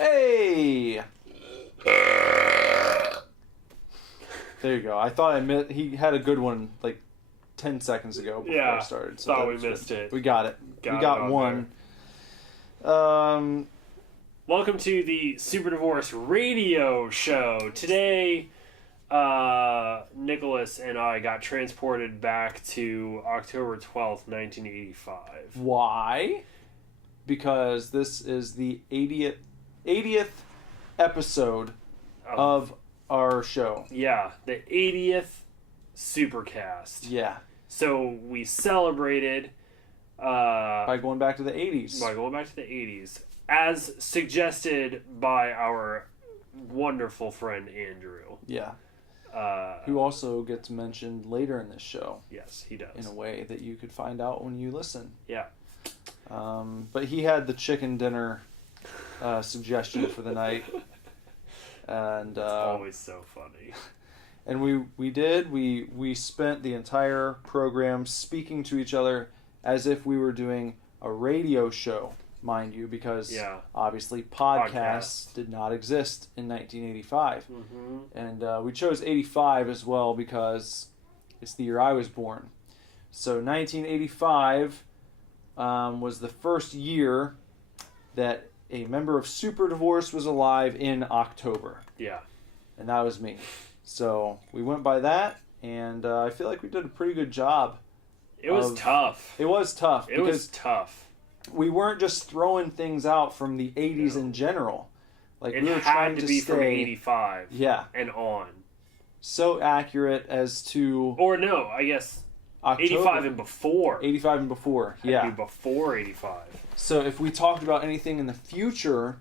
Hey! There you go. I thought he had a good one like 10 seconds ago before I started. So thought we missed it. We got it. We got one. Welcome to the Super Divorce radio show. Today, Nicholas and I got transported back to October 12th, 1985. Why? Because this is the 80th episode of our show. Yeah, the 80th Supercast. Yeah. So we celebrated... by going back to the 80s. By going back to the 80s. As suggested by our wonderful friend Andrew. Yeah. Who also gets mentioned later in this show. Yes, he does. In a way that you could find out when you listen. Yeah. But he had the chicken dinner suggestion for the night. And it's always so funny. And we spent the entire program speaking to each other as if we were doing a radio show, mind you, because obviously podcasts did not exist in 1985. Mm-hmm. And we chose 85 as well because it's the year I was born. So 1985 was the first year that a member of Super Divorce was alive in October. Yeah. And that was me. So we went by that, and I feel like we did a pretty good job. It was tough. It was tough. It was tough. We weren't just throwing things out from the 80s in general. Like it we were had trying to to be stay, from 85 and on. So accurate as to... Or no, I guess October. 85 and before. 85 and before, yeah. Before 85. So if we talked about anything in the future,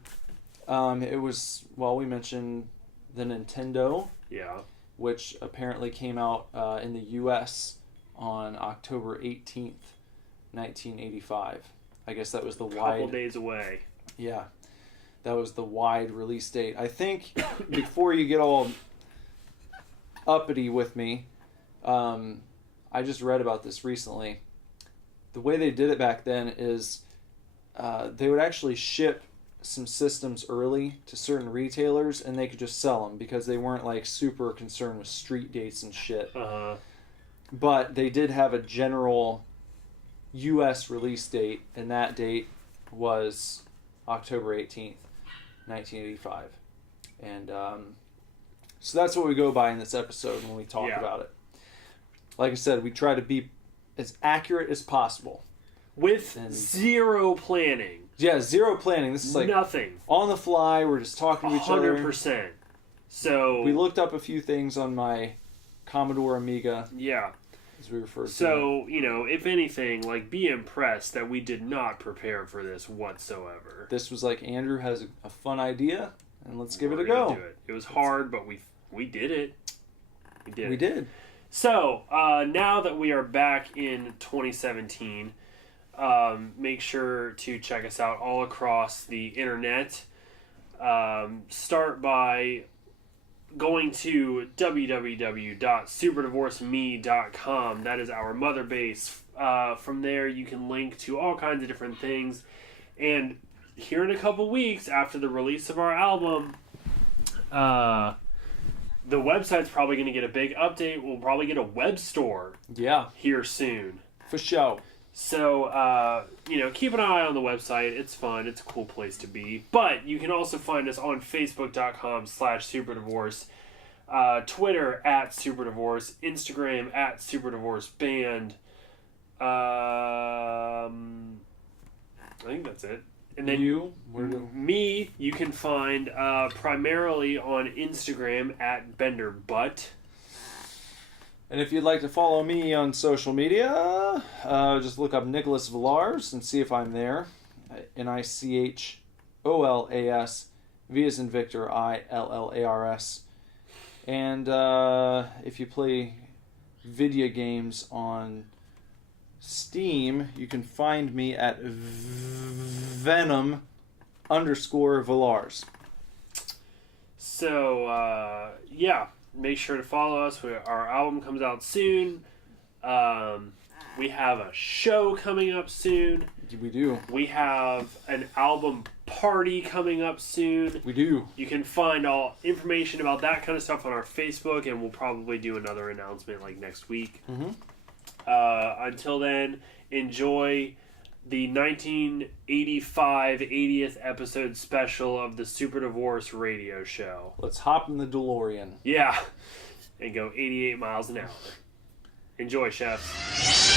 it was, well, we mentioned the Nintendo. Yeah. Which apparently came out in the U.S. on October 18th, 1985. I guess that was the couple days away. Yeah. That was the wide release date. I think, before you get all uppity with me, I just read about this recently. The way they did it back then is they would actually ship some systems early to certain retailers, and they could just sell them because they weren't like super concerned with street dates and shit. Uh-huh. But they did have a general U.S. release date, and that date was October 18th, 1985. And so that's what we go by in this episode when we talk about it. Like I said, we try to be as accurate as possible. With zero planning. Yeah, zero planning. This is like nothing. On the fly, we're just talking to each other. 100%. So we looked up a few things on my Commodore Amiga. Yeah. As we referred to. So, if anything, like, be impressed that we did not prepare for this whatsoever. This was like, Andrew has a fun idea, and let's give it a go. Do it. It was hard, but we did it. We did. So, now that we are back in 2017... make sure to check us out all across the internet. Start by going to www.superdivorceme.com. That is our mother base. From there, you can link to all kinds of different things. And here in a couple weeks, after the release of our album, the website's probably going to get a big update. We'll probably get a web store here soon. For sure. So, keep an eye on the website. It's fun. It's a cool place to be. But you can also find us on Facebook.com/SuperDivorce, Twitter @SuperDivorce, Instagram @SuperDivorceBand. I think that's it. And then you can find primarily on Instagram @BenderButt. And if you'd like to follow me on social media, just look up Nicholas Villars and see if I'm there. NICHOLAS, V as in Victor, ILLARS. And if you play video games on Steam, you can find me at Venom_Villars. So, make sure to follow us. Our album comes out soon. We have a show coming up soon. We do. We have an album party coming up soon. We do. You can find all information about that kind of stuff on our Facebook, and we'll probably do another announcement like next week. Mm-hmm. Until then, enjoy the 1985 80th episode special of the Super Divorce radio show. Let's hop in the DeLorean. Yeah, and go 88 miles an hour. Enjoy, chefs.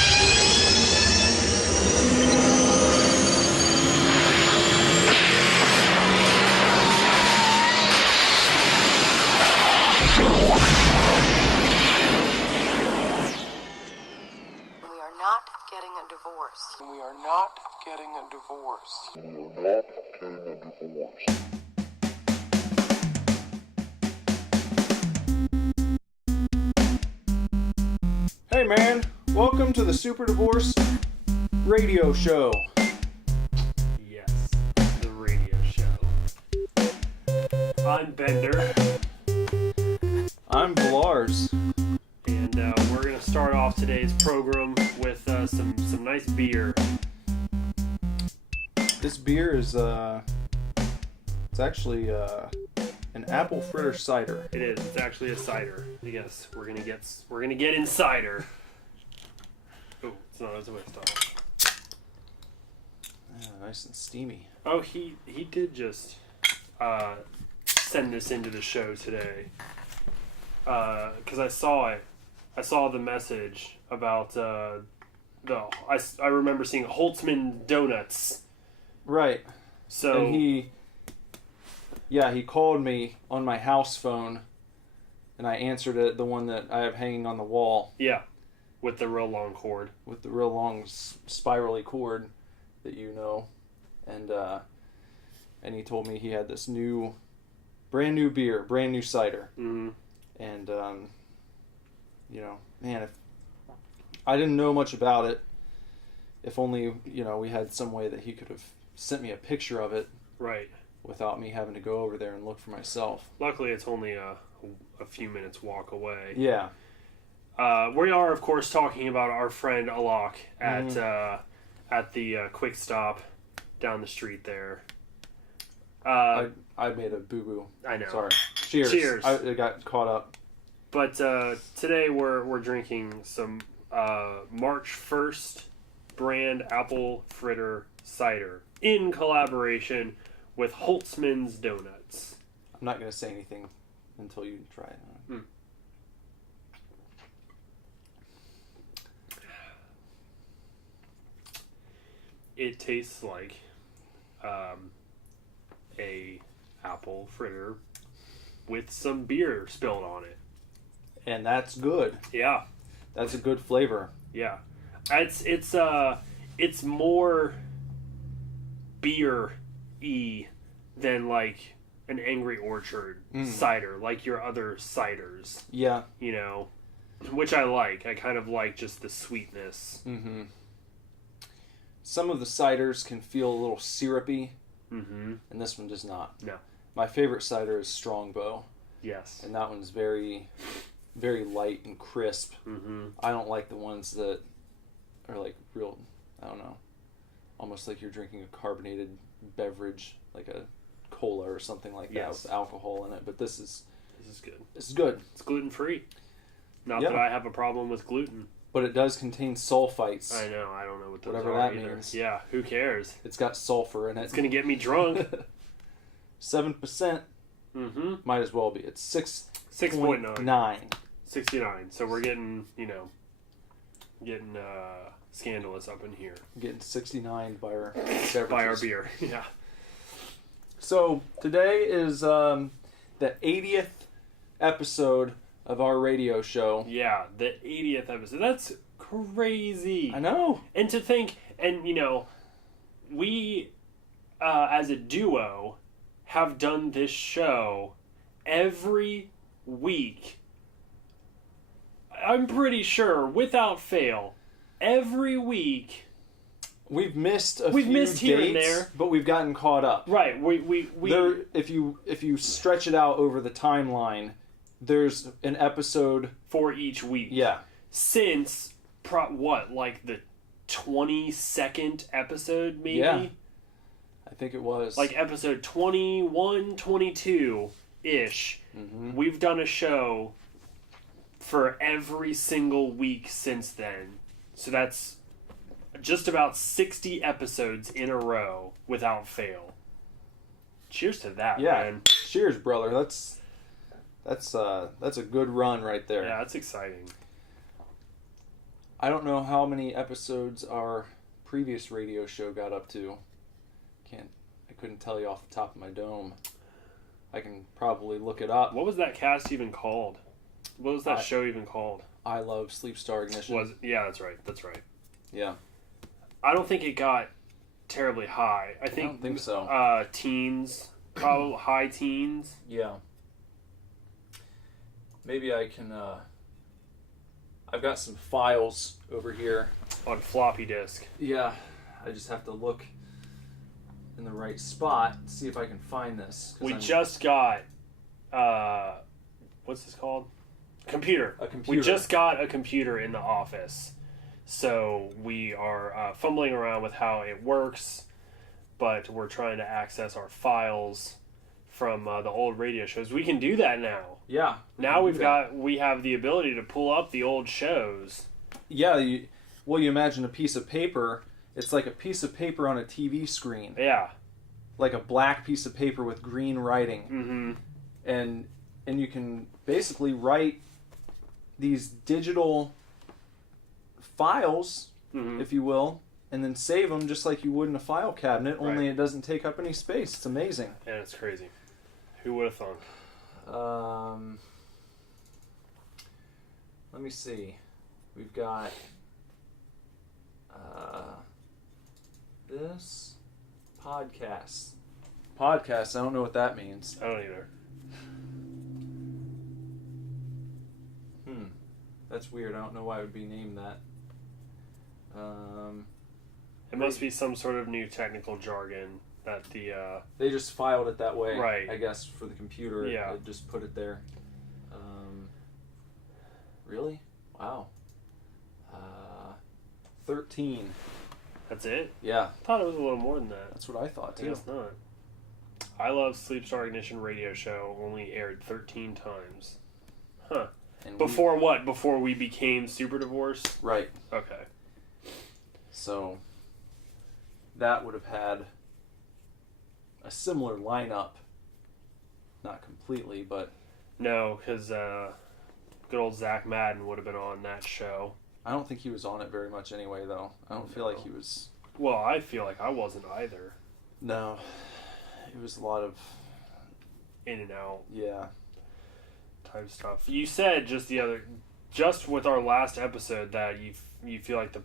We are not getting a divorce. Hey man, welcome to the Super Divorce radio show. Yes, the radio show. I'm Bender. I'm Villars. And we're going to start off today's program with some nice beer. This beer is it's actually an apple fritter cider. It is. It's actually a cider. Yes, we're gonna get in cider. Oh, it's not as much stuff. Yeah, nice and steamy. Oh, he did just send this into the show today. Because I saw it. I saw the message about I remember seeing Holtzman Donuts. Right. So and he called me on my house phone, and I answered it, the one that I have hanging on the wall. Yeah, with the real long cord. With the real long spirally cord that you know, and he told me he had this brand new beer, brand new cider. Mm-hmm. And man, if I didn't know much about it, if only we had some way that he could have sent me a picture of it, right, without me having to go over there and look for myself. Luckily, it's only a few minutes walk away. Yeah. We are, of course, talking about our friend Alok at the Quick Stop down the street there. I made a boo-boo. I know. Sorry. Cheers. I got caught up. But today we're drinking some March 1st brand apple fritter cider in collaboration with Holtzman's Donuts. I'm not going to say anything until you try it. It tastes like a apple fritter with some beer spilled on it. And that's good. Yeah. That's a good flavor. Yeah. It's more beer-y than like an Angry Orchard cider, like your other ciders. Yeah. Which I like. I kind of like just the sweetness. Mm-hmm. Some of the ciders can feel a little syrupy, and this one does not. No. My favorite cider is Strongbow. Yes. And that one's very, very light and crisp. Mm-hmm. I don't like the ones that are like real, I don't know, almost like you're drinking a carbonated beverage, like a cola or something like that with alcohol in it. But this is good. This is good. It's gluten-free. Not that I have a problem with gluten. But it does contain sulfites. I know. I don't know what those whatever are that either. means. Yeah, who cares? It's got sulfur in it. It's going to get me drunk. 7%. Mm-hmm. Might as well be. It's 6.9. 69. So we're getting, scandalous up in here. Getting 69 by our beverages. By our beer, yeah. So today is the 80th episode of our radio show. Yeah, the 80th episode. That's crazy. I know. And to think, and we as a duo have done this show every week. I'm pretty sure, without fail, every week. We've missed a few missed here dates, and there, but we've gotten caught up. Right. We there, if you stretch it out over the timeline, there's an episode for each week. Yeah. Since like the 22nd episode, maybe. Yeah. I think it was. Like episode 21, 22-ish. Mm-hmm. We've done a show for every single week since then. So that's just about 60 episodes in a row without fail. Cheers to that, man. Cheers, brother. That's a good run right there. Yeah, that's exciting. I don't know how many episodes our previous radio show got up to. I couldn't tell you off the top of my dome. I can probably look it up. What was that cast even called? What was that show even called? I Love Sleep Star Ignition. Yeah, that's right. Yeah. I don't think it got terribly high. I don't think so. Teens, probably high teens. Yeah. Maybe I can. I've got some files over here on floppy disk. Yeah, I just have to look in the right spot and see if I can find this. Just got what's this called? Computer. A computer. We just got a computer in the office, so we are fumbling around with how it works, but we're trying to access our files from the old radio shows. We can do that now. Yeah. Now we have the ability to pull up the old shows. Yeah. You imagine a piece of paper. It's like a piece of paper on a TV screen. Yeah. Like a black piece of paper with green writing. Mm-hmm. And you can basically write these digital files, if you will, and then save them just like you would in a file cabinet, only it doesn't take up any space. It's amazing. And it's crazy. Who would have thunk? Let me see. We've got this podcast. Podcast, I don't know what that means. I don't either. That's weird. I don't know why it would be named that. It must be some sort of new technical jargon that the... They just filed it that way, right. I guess, for the computer. Yeah. It just put it there. Really? Wow. 13. That's it? Yeah. I thought it was a little more than that. That's what I thought, too. I guess not. I Love Sleep Star Ignition radio show only aired 13 times. Huh. And before what? Before we became Super Divorce? Right. Okay. So, that would have had a similar lineup. Not completely, but... No, because good old Zach Madden would have been on that show. I don't think he was on it very much anyway, though. I don't feel like he was... Well, I feel like I wasn't either. No. It was a lot of... In and out. Yeah. Type stuff. You said just with our last episode that you feel like the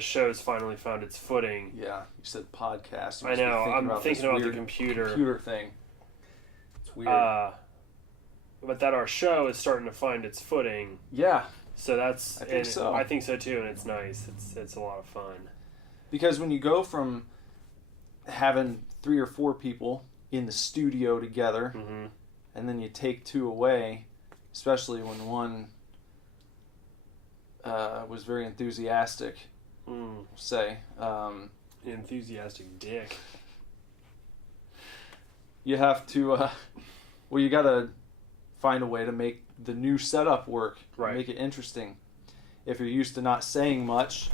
show's finally found its footing. Yeah, you said podcast. I know. I'm thinking about the computer thing. It's weird. But that our show is starting to find its footing. Yeah. So that's... I think so. I think so too, and it's nice. It's a lot of fun. Because when you go from having 3 or 4 people in the studio together, and then you take 2 away, especially when one was very enthusiastic, say. Enthusiastic dick. You have to... you gotta find a way to make the new setup work. Right. Make it interesting. If you're used to not saying much,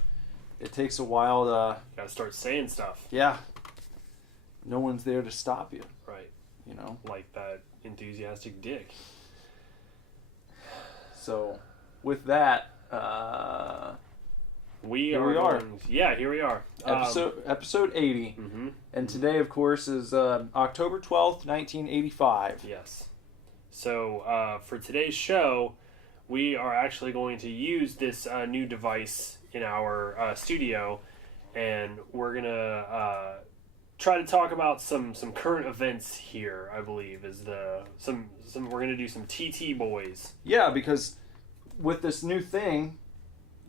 it takes a while to... Gotta start saying stuff. Yeah. No one's there to stop you. Right. You know? Like that enthusiastic dick. So, with that, here we are. Yeah, here we are. Episode 80. And today, of course, is October 12th, 1985. Yes. So, for today's show, we are actually going to use this new device in our studio, and we're going to try to talk about some current events here, I believe, we're going to do some TT boys. Yeah, because with this new thing,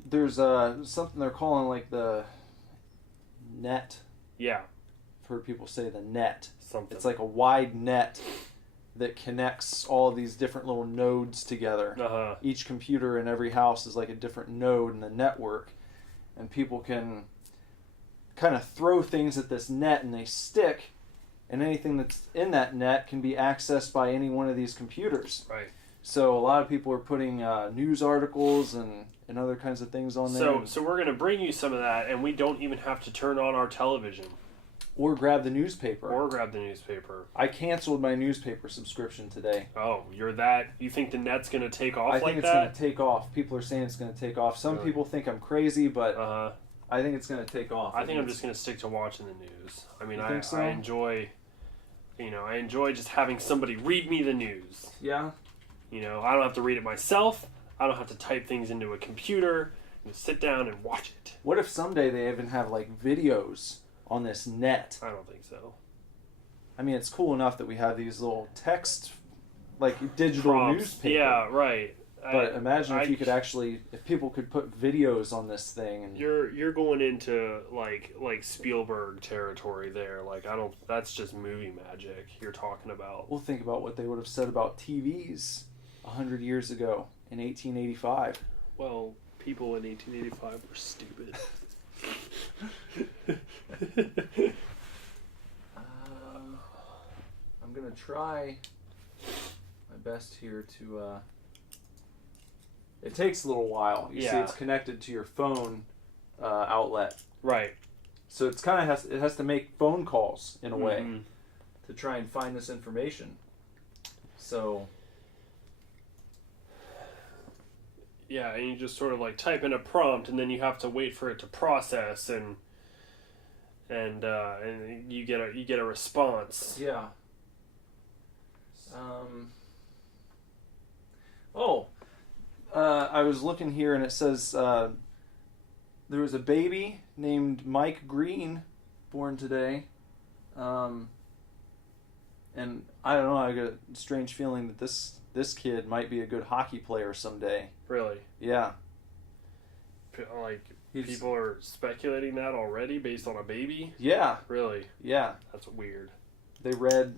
there's something they're calling like the net. Yeah. I've heard people say the net. Something. It's like a wide net that connects all these different little nodes together. Each computer in every house is like a different node in the network, and people can kind of throw things at this net and they stick, and anything that's in that net can be accessed by any one of these computers. Right. So a lot of people are putting news articles and other kinds of things on there. So we're going to bring you some of that, and we don't even have to turn on our television. Or grab the newspaper. I canceled my newspaper subscription today. Oh, you think the net's going to take off I think it's going to take off. People are saying it's going to take off. Some people think I'm crazy, but I think it's going to take off. I think I'm just going to stick to watching the news. I mean, I enjoy just having somebody read me the news. Yeah. I don't have to read it myself. I don't have to type things into a computer. Just sit down and watch it. What if someday they even have like videos on this net? I don't think so. I mean, it's cool enough that we have these little text, like digital prompts. newspaper. Yeah, right. But imagine if you could if people could put videos on this thing. And you're going into like Spielberg territory there. Like that's just movie magic you're talking about. Well, think about what they would have said about TVs 100 years ago in 1885. Well, people in 1885 were stupid. I'm gonna try my best here to. It takes a little while. You see, it's connected to your phone outlet, right? So it's kind of has to make phone calls in a way to try and find this information. So. Yeah, and you just sort of like type in a prompt, and then you have to wait for it to process, and you get a response. Yeah. I was looking here, and it says there was a baby named Mike Green born today, and I don't know. I got a strange feeling that this kid might be a good hockey player someday. Really? Yeah. Like, people are speculating that already based on a baby? Yeah. Really? Yeah. That's weird. They read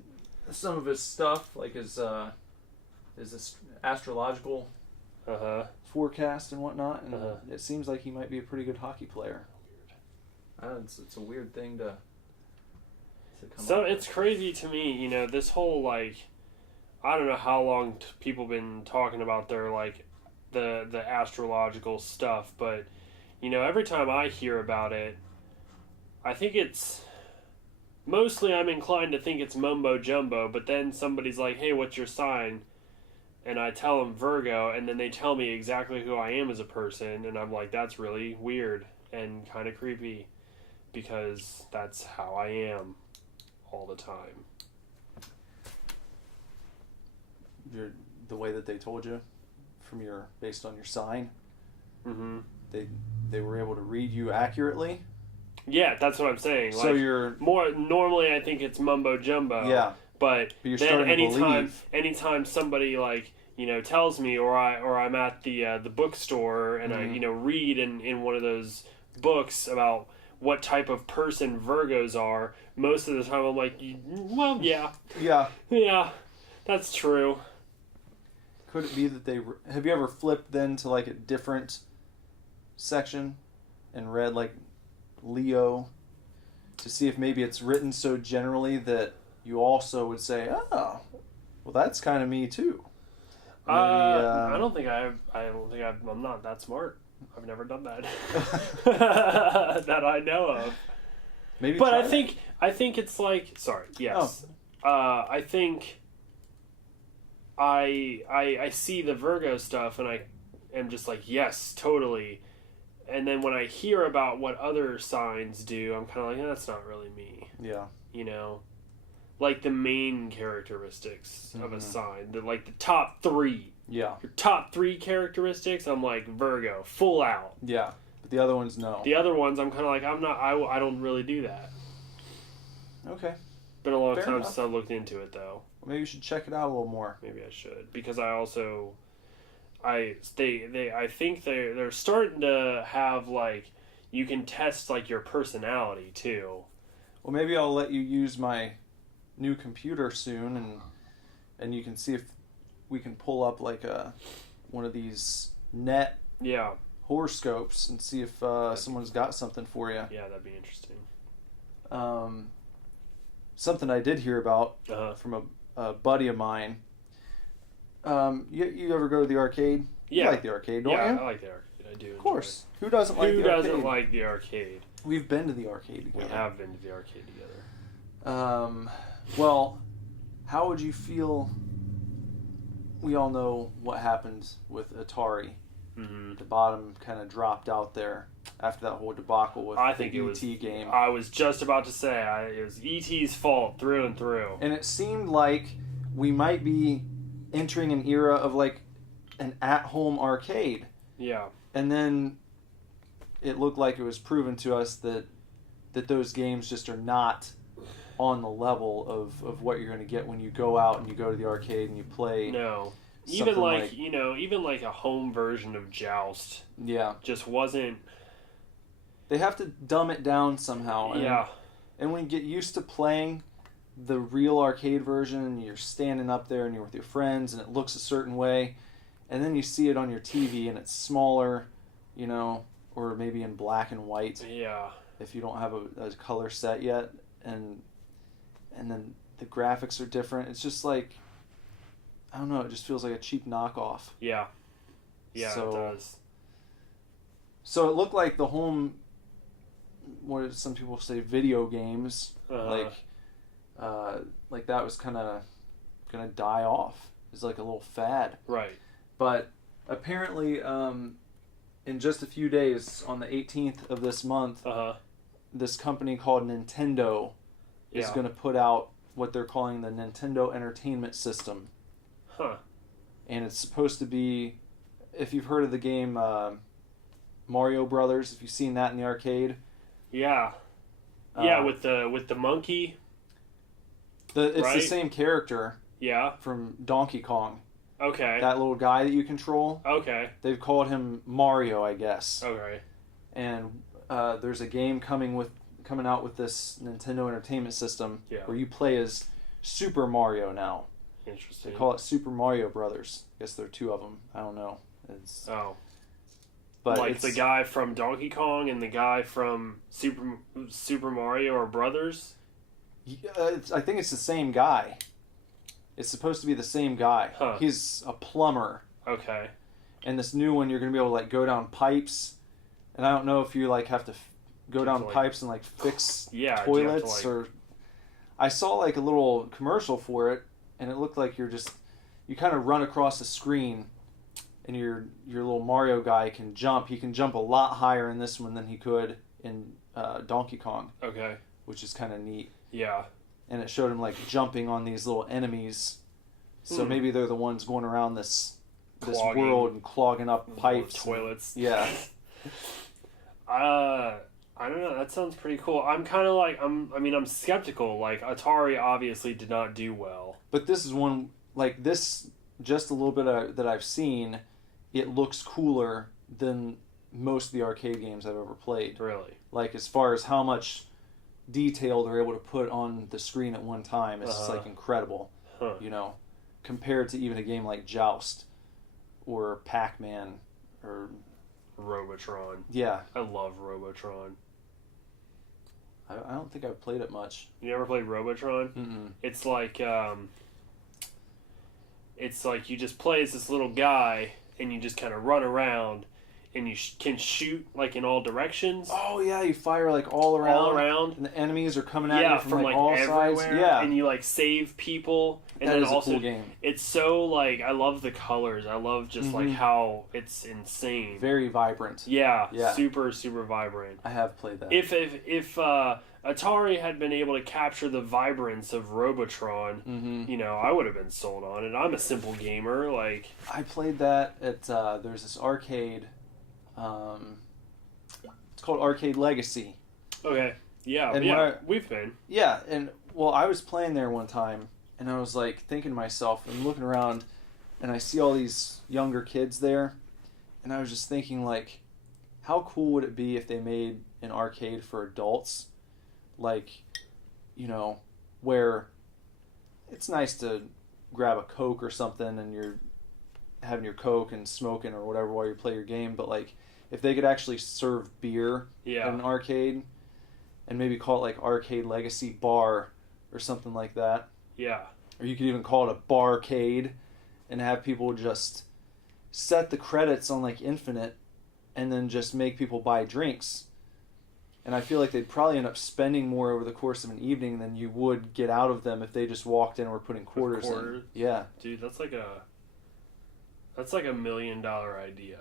some of his stuff, like his astrological forecast and whatnot, and it seems like he might be a pretty good hockey player. Weird. It's a weird thing to come up it's with. crazy to me, this whole, like, I don't know how long people been talking about their, like, the astrological stuff, but, every time I hear about it, I think mostly I'm inclined to think it's mumbo jumbo, but then somebody's like, hey, what's your sign? And I tell them Virgo, and then they tell me exactly who I am as a person, and I'm like, that's really weird and kind of creepy, because that's how I am all the time. The way that they told you based on your sign, they were able to read you accurately. Yeah, that's what I'm saying. So like, you're normally I think it's mumbo jumbo. Yeah, but you're then anytime somebody like tells me, or I'm at the bookstore and I read in one of those books about what type of person Virgos are, most of the time I'm like, well, yeah, that's true. Could it be that have you ever flipped then to like a different section and read like Leo to see if maybe it's written so generally that you also would say, oh, well, that's kind of me too. Maybe, I'm not that smart. I've never done that that I know of. Maybe, but I think it's like, sorry, yes. Oh. I think I see the Virgo stuff and I am just like, yes, totally. And then when I hear about what other signs do, I'm kind of like, that's not really me. Yeah. Like the main characteristics of a sign, the top 3. Yeah. Your top 3 characteristics, I'm like Virgo, full out. Yeah. But the other ones, no. The other ones, I'm kind of like, I don't really do that. Okay. Been a long time since I looked into it, though. Maybe you should check it out a little more. Maybe I should, because I also, I think they're starting to have like, you can test like your personality too. Well, maybe I'll let you use my new computer soon, and you can see if we can pull up like one of these net horoscopes and see if someone's got something for you. Yeah, that'd be interesting. something I did hear about from a buddy of mine. You ever go to the arcade? Yeah. You like the arcade, don't you? Yeah, I like the arcade. I do. Of course. Who doesn't like the arcade? Who doesn't like the arcade? We've been to the arcade together. We have been to the arcade together. Well, how would you feel? We all know what happened with Atari. Mm-hmm. The bottom kind of dropped out there after that whole debacle with the ET game. I was just about to say it was ET's fault through and through. And it seemed like we might be entering an era of like an at-home arcade. Yeah. And then it looked like it was proven to us that those games just are not on the level of what you're going to get when you go out and you go to the arcade and you play. No. Even like even like a home version of Joust. Yeah. Just wasn't. They have to dumb it down somehow. Yeah. And when you get used to playing the real arcade version and you're standing up there and you're with your friends and it looks a certain way, and then you see it on your TV and it's smaller, or maybe in black and white. Yeah. If you don't have a color set yet, and then the graphics are different. It's just like, I don't know, it just feels like a cheap knockoff. Yeah. Yeah, it does. So it looked like the home, what some people say, video games, like that was kind of going to die off. It's like a little fad. Right. But apparently, in just a few days, on the 18th of this month, this company called Nintendo is going to put out what they're calling the Nintendo Entertainment System. Huh. And it's supposed to be, if you've heard of the game Mario Brothers, if you've seen that in the arcade. Yeah. Yeah, with the monkey. It's the same character. Yeah. From Donkey Kong. Okay. That little guy that you control. Okay. They've called him Mario, I guess. Okay. And there's a game coming out with this Nintendo Entertainment System where you play as Super Mario now. Interesting. They call it Super Mario Brothers. I guess there are two of them. I don't know. But like the guy from Donkey Kong and the guy from Super Mario are brothers? I think it's the same guy. It's supposed to be the same guy. Huh. He's a plumber. Okay. And this new one, you're going to be able to like go down pipes. And I don't know if you like have to go down pipes and like fix toilets or. I saw like a little commercial for it, and it looked like you kind of run across the screen, and your little Mario guy can jump. He can jump a lot higher in this one than he could in Donkey Kong. Okay. Which is kind of neat. Yeah. And it showed him like jumping on these little enemies. So maybe they're the ones going around this world and clogging up pipes, toilets. Yeah. I don't know. That sounds pretty cool. I'm kind of like I'm skeptical. Like Atari obviously did not do well. But this is one like this. Just a little bit that I've seen, it looks cooler than most of the arcade games I've ever played. Really? Like as far as how much detail they're able to put on the screen at one time, it's just like incredible. Huh. Compared to even a game like Joust or Pac-Man or Robotron. Yeah. I love Robotron. I don't think I've played it much. You never played Robotron? Mm-mm. It's like you just play as this little guy and you just kind of run around and you can shoot like in all directions. Oh yeah, you fire like all around. And the enemies are coming at you from like all everywhere. sides. Yeah. And you like save people. And that then is also, a cool game. It's so like I love the colors. I love just like how it's insane. Very vibrant. Yeah. Super, super vibrant. I have played that. If Atari had been able to capture the vibrance of Robotron, I would have been sold on it. I'm a simple gamer. Like I played that at there's this arcade. It's called Arcade Legacy. Okay. Yeah. And we've been. Yeah, and I was playing there one time, and I was like thinking to myself, and looking around, and I see all these younger kids there, and I was just thinking like, how cool would it be if they made an arcade for adults, like, where it's nice to grab a Coke or something, and you're having your Coke and smoking or whatever while you play your game, but like if they could actually serve beer at an arcade and maybe call it like Arcade Legacy Bar or something like that. Yeah. Or you could even call it a barcade and have people just set the credits on like infinite and then just make people buy drinks. And I feel like they'd probably end up spending more over the course of an evening than you would get out of them if they just walked in and were putting quarters in. Yeah. Dude, that's like a $1 million idea.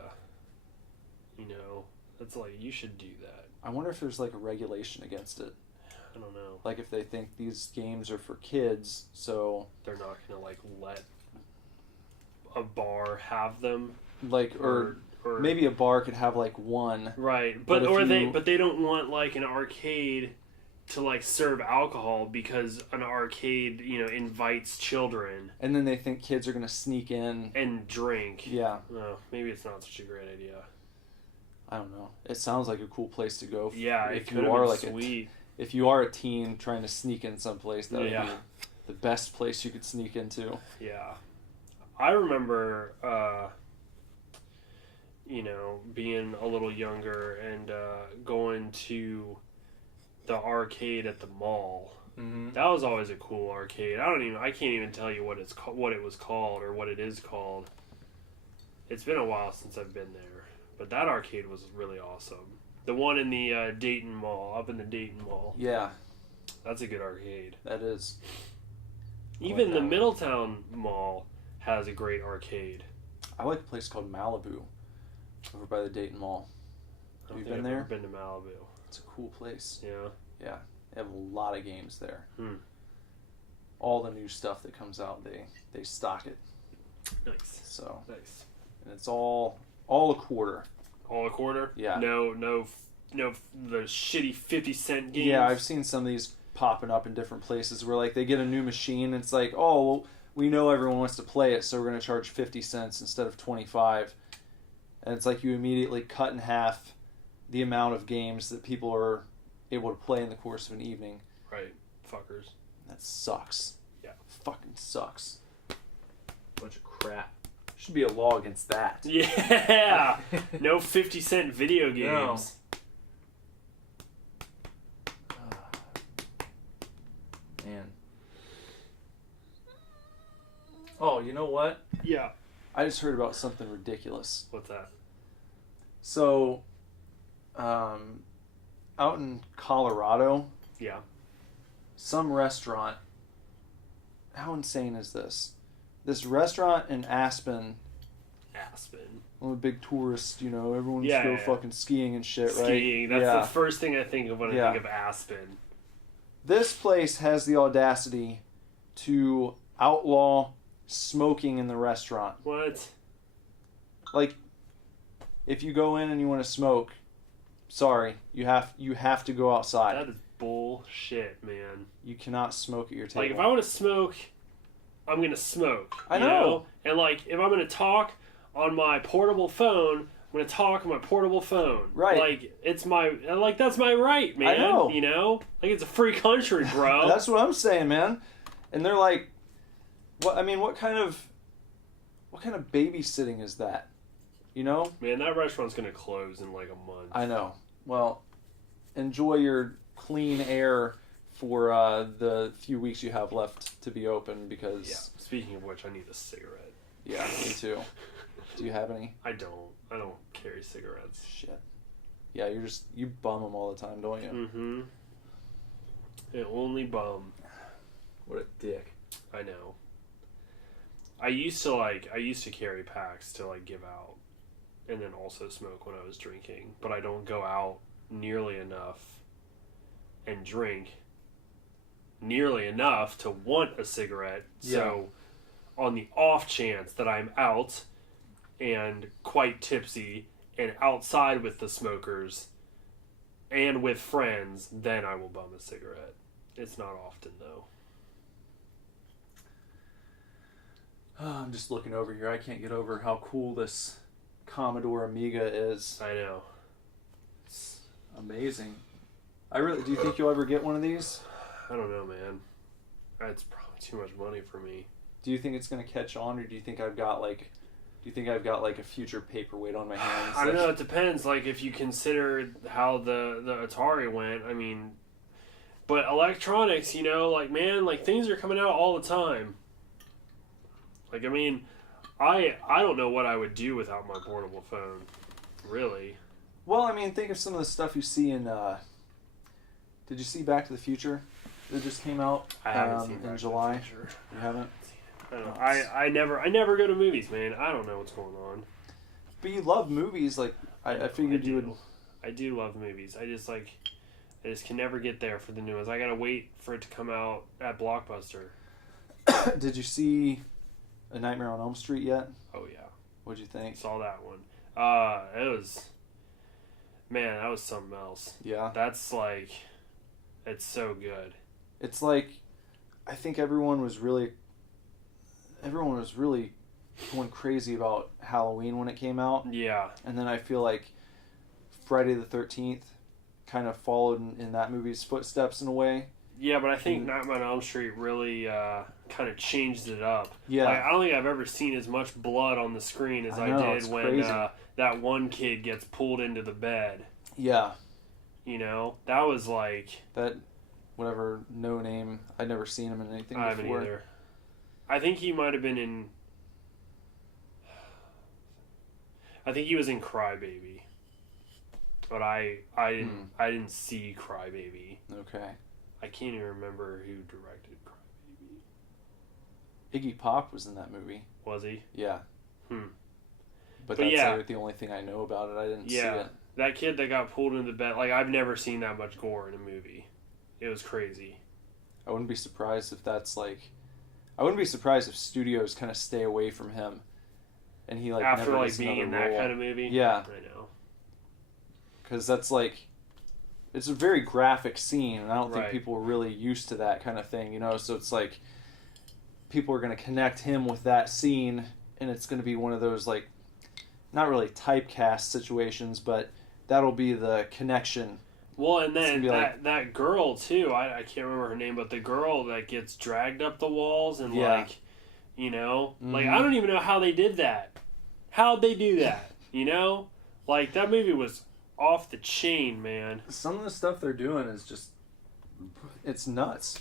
You know, that's like, you should do that. I wonder if there's like a regulation against it. I don't know. Like if they think these games are for kids, so they're not gonna like let a bar have them. Like or maybe a bar could have like one. Right. But they don't want like an arcade to like serve alcohol because an arcade, you know, invites children. And then they think kids are gonna sneak in and drink. Yeah. No, maybe it's not such a great idea. I don't know. It sounds like a cool place to go. Yeah, if you are like sweet. If you are a teen trying to sneak in someplace, that would be the best place you could sneak into. Yeah. I remember, you know, being a little younger and going to the arcade at the mall. Mm-hmm. That was always a cool arcade. I can't even tell you what it was called or what it is called. It's been a while since I've been there. But that arcade was really awesome. The one in the Dayton Mall, up in the Dayton Mall. Yeah. That's a good arcade. That is. Even the Middletown Mall has a great arcade. I like a place called Malibu over by the Dayton Mall. Have you been there? I've never been to Malibu. It's a cool place. Yeah. Yeah. They have a lot of games there. All the new stuff that comes out, they stock it. Nice. So. Nice. And it's all a quarter. All a quarter? Yeah. No, the shitty 50-cent games. Yeah, I've seen some of these popping up in different places where like they get a new machine and it's like, oh, well, we know everyone wants to play it, so we're going to charge 50 cents instead of 25. And it's like you immediately cut in half the amount of games that people are able to play in the course of an evening. Right. Fuckers. That sucks. Yeah. Fucking sucks. Bunch of crap. Should be a law against that. Yeah! No 50-cent video games. No. Man. Oh, you know what? Yeah. I just heard about something ridiculous. What's that? So, out in Colorado, yeah, some restaurant. How insane is this? This restaurant in Aspen. I'm a big tourist, you know. Everyone's go fucking skiing and shit, right? Skiing. That's the first thing I think of when I think of Aspen. This place has the audacity to outlaw smoking in the restaurant. What? Like, if you go in and you want to smoke, sorry, you have to go outside. That is bullshit, man. You cannot smoke at your table. Like, if I want to smoke, I'm going to smoke. I know. And, like, if I'm going to talk on my portable phone, I'm going to talk on my portable phone. Right. Like, that's my right, man. I know. You know? Like, it's a free country, bro. That's what I'm saying, man. And they're like, what kind of babysitting is that? You know? Man, that restaurant's going to close in, like, a month. I know. Well, enjoy your clean air for the few weeks you have left to be open because... Yeah. Speaking of which, I need a cigarette. Yeah, me too. Do you have any? I don't carry cigarettes. Shit. Yeah, you bum them all the time, don't you? Mm-hmm. It only bum. What a dick. I know. I used to carry packs to like give out and then also smoke when I was drinking, but I don't go out nearly enough and drink nearly enough to want a cigarette. Yeah. So on the off chance that I'm out and quite tipsy and outside with the smokers and with friends, then I will bum a cigarette. It's not often though. Oh, I'm just looking over here. I can't get over how cool this Commodore Amiga is. I know. It's amazing. Do you think you'll ever get one of these? I don't know, man. It's probably too much money for me. Do you think it's going to catch on, or do you think I've got like a future paperweight on my hands? I don't know. It depends. Like, if you consider how the Atari went, I mean, But electronics, you know, like, man, like, things are coming out all the time. Like, I mean, I don't know what I would do without my portable phone. Really. Well, I mean, think of some of the stuff you see in, did you see Back to the Future? It just came out I haven't seen in July. You haven't? I don't know. I never go to movies, man. I don't know what's going on. But you love movies, like, I figured you would... I do love movies. I just can never get there for the new ones. I gotta wait for it to come out at Blockbuster. Did you see A Nightmare on Elm Street yet? Oh, yeah. What'd you think? Saw that one. It was... Man, that was something else. Yeah. That's like... It's so good. It's like... I think everyone was really going crazy about Halloween when it came out. Yeah. And then I feel like Friday the 13th kind of followed in that movie's footsteps in a way. Yeah, but I think Nightmare on Elm Street really kind of changed it up. Yeah. Like, I don't think I've ever seen as much blood on the screen as I did when that one kid gets pulled into the bed. Yeah. You know? That was like... That, whatever, no name. I'd never seen him in anything before. I haven't either. I think he might have been in... I think he was in Crybaby. But I didn't see Crybaby. Okay. I can't even remember who directed Crybaby. Iggy Pop was in that movie. Was he? Yeah. But that's like the only thing I know about it. I didn't see it. That kid that got pulled into the bed, like, I've never seen that much gore in a movie. It was crazy. I wouldn't be surprised if that's like... I wouldn't be surprised if studios kind of stay away from him. And he like after never like gets being in another that role. kind of movie. Yeah, I know. Because that's like, it's a very graphic scene, and I don't think Right. people are really used to that kind of thing, you know. So it's like, people are going to connect him with that scene, and it's going to be one of those like, not really typecast situations, but that'll be the connection. Well, and then like, that girl too. I can't remember her name, but the girl that gets dragged up the walls and like, you know, like I don't even know how they did that. How'd they do that? You know, like that movie was off the chain, man. Some of the stuff they're doing is just, it's nuts.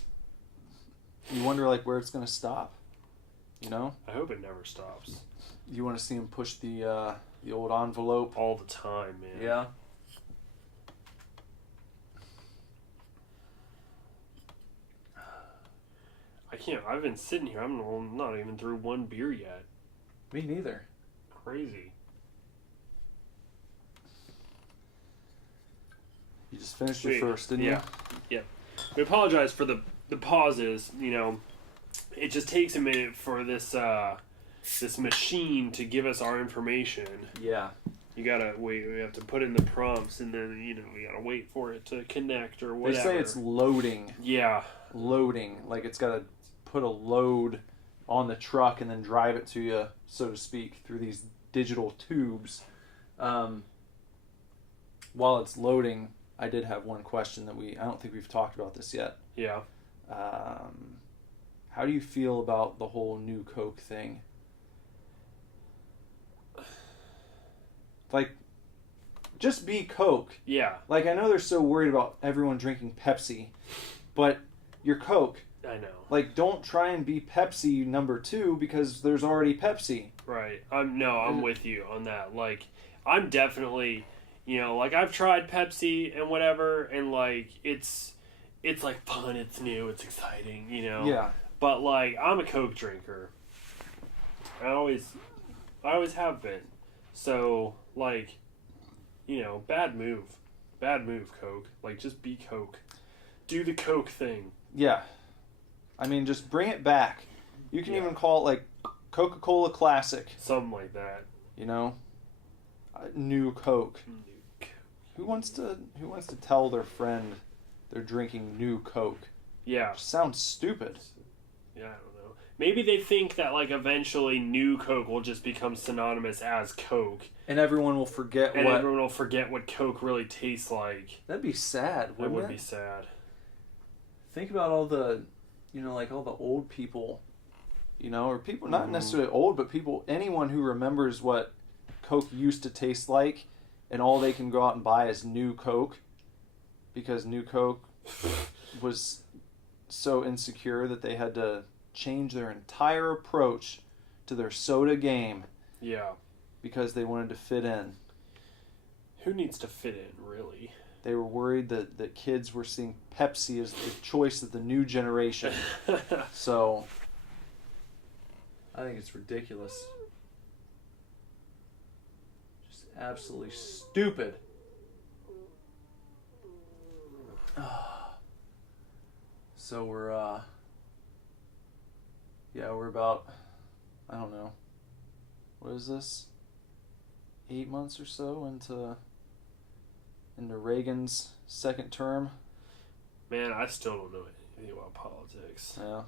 You wonder like where it's going to stop. You know? I hope it never stops. You want to see him push the old envelope all the time, man. Yeah. I can't. I've been sitting here. I'm not even through one beer yet. Me neither. Crazy. You just finished your first, didn't you? Yeah. We apologize for the pauses. You know, it just takes a minute for this this machine to give us our information. Yeah. You gotta wait. We have to put in the prompts, and then we gotta wait for it to connect or whatever. They say it's loading. Yeah. Loading, like it's got to put a load on the truck and then drive it to you, so to speak, through these digital tubes. While it's loading, I did have one question that I don't think we've talked about this yet. Yeah. How do you feel about the whole new Coke thing? Like, just be Coke. Yeah. Like, I know they're so worried about everyone drinking Pepsi, but you're Coke. I know. Like, don't try and be Pepsi number 2 because there's already Pepsi. Right. I'm with you on that. Like, I'm definitely, like I've tried Pepsi and whatever, and like it's like fun, it's new, it's exciting, Yeah. But like I'm a Coke drinker. I always have been. So like, bad move, Coke. Like just be Coke. Do the Coke thing. Yeah. I mean, just bring it back. You can even call it like Coca-Cola Classic. Something like that. New Coke. Who wants to tell their friend they're drinking new Coke? Yeah. It sounds stupid. Yeah, I don't know. Maybe they think that like eventually new Coke will just become synonymous as Coke. And everyone will forget everyone will forget what Coke really tastes like. That'd be sad, wouldn't it? It would be sad. Think about all the, like all the old people, or people not necessarily old, but anyone who remembers what Coke used to taste like, and all they can go out and buy is new Coke, because new Coke was so insecure that they had to change their entire approach to their soda game. Yeah. Because they wanted to fit in. Who needs to fit in, really? They were worried that kids were seeing Pepsi as the choice of the new generation. So, I think it's ridiculous. Just absolutely stupid. So we're about, I don't know, what is this? 8 months or so into Reagan's second term. Man, I still don't know anything about politics. Yeah.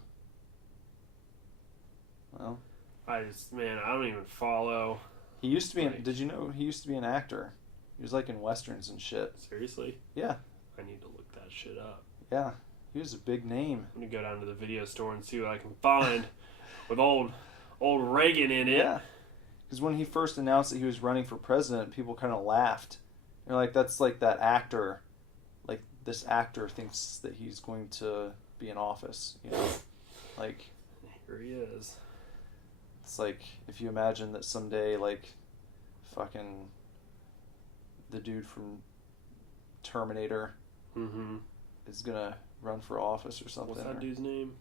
Well, I don't even follow. He used to be did you know he used to be an actor? He was like in westerns and shit. Seriously? Yeah. I need to look that shit up. Yeah. He was a big name. I'm gonna go down to the video store and see what I can find with old Reagan in it. Yeah. Because when he first announced that he was running for president, people kind of laughed. They're like, that's like that actor. Like, this actor thinks that he's going to be in office, you know? Like... Here he is. It's like, if you imagine that someday, like, fucking... the dude from Terminator is gonna run for office or something. What's that dude's name?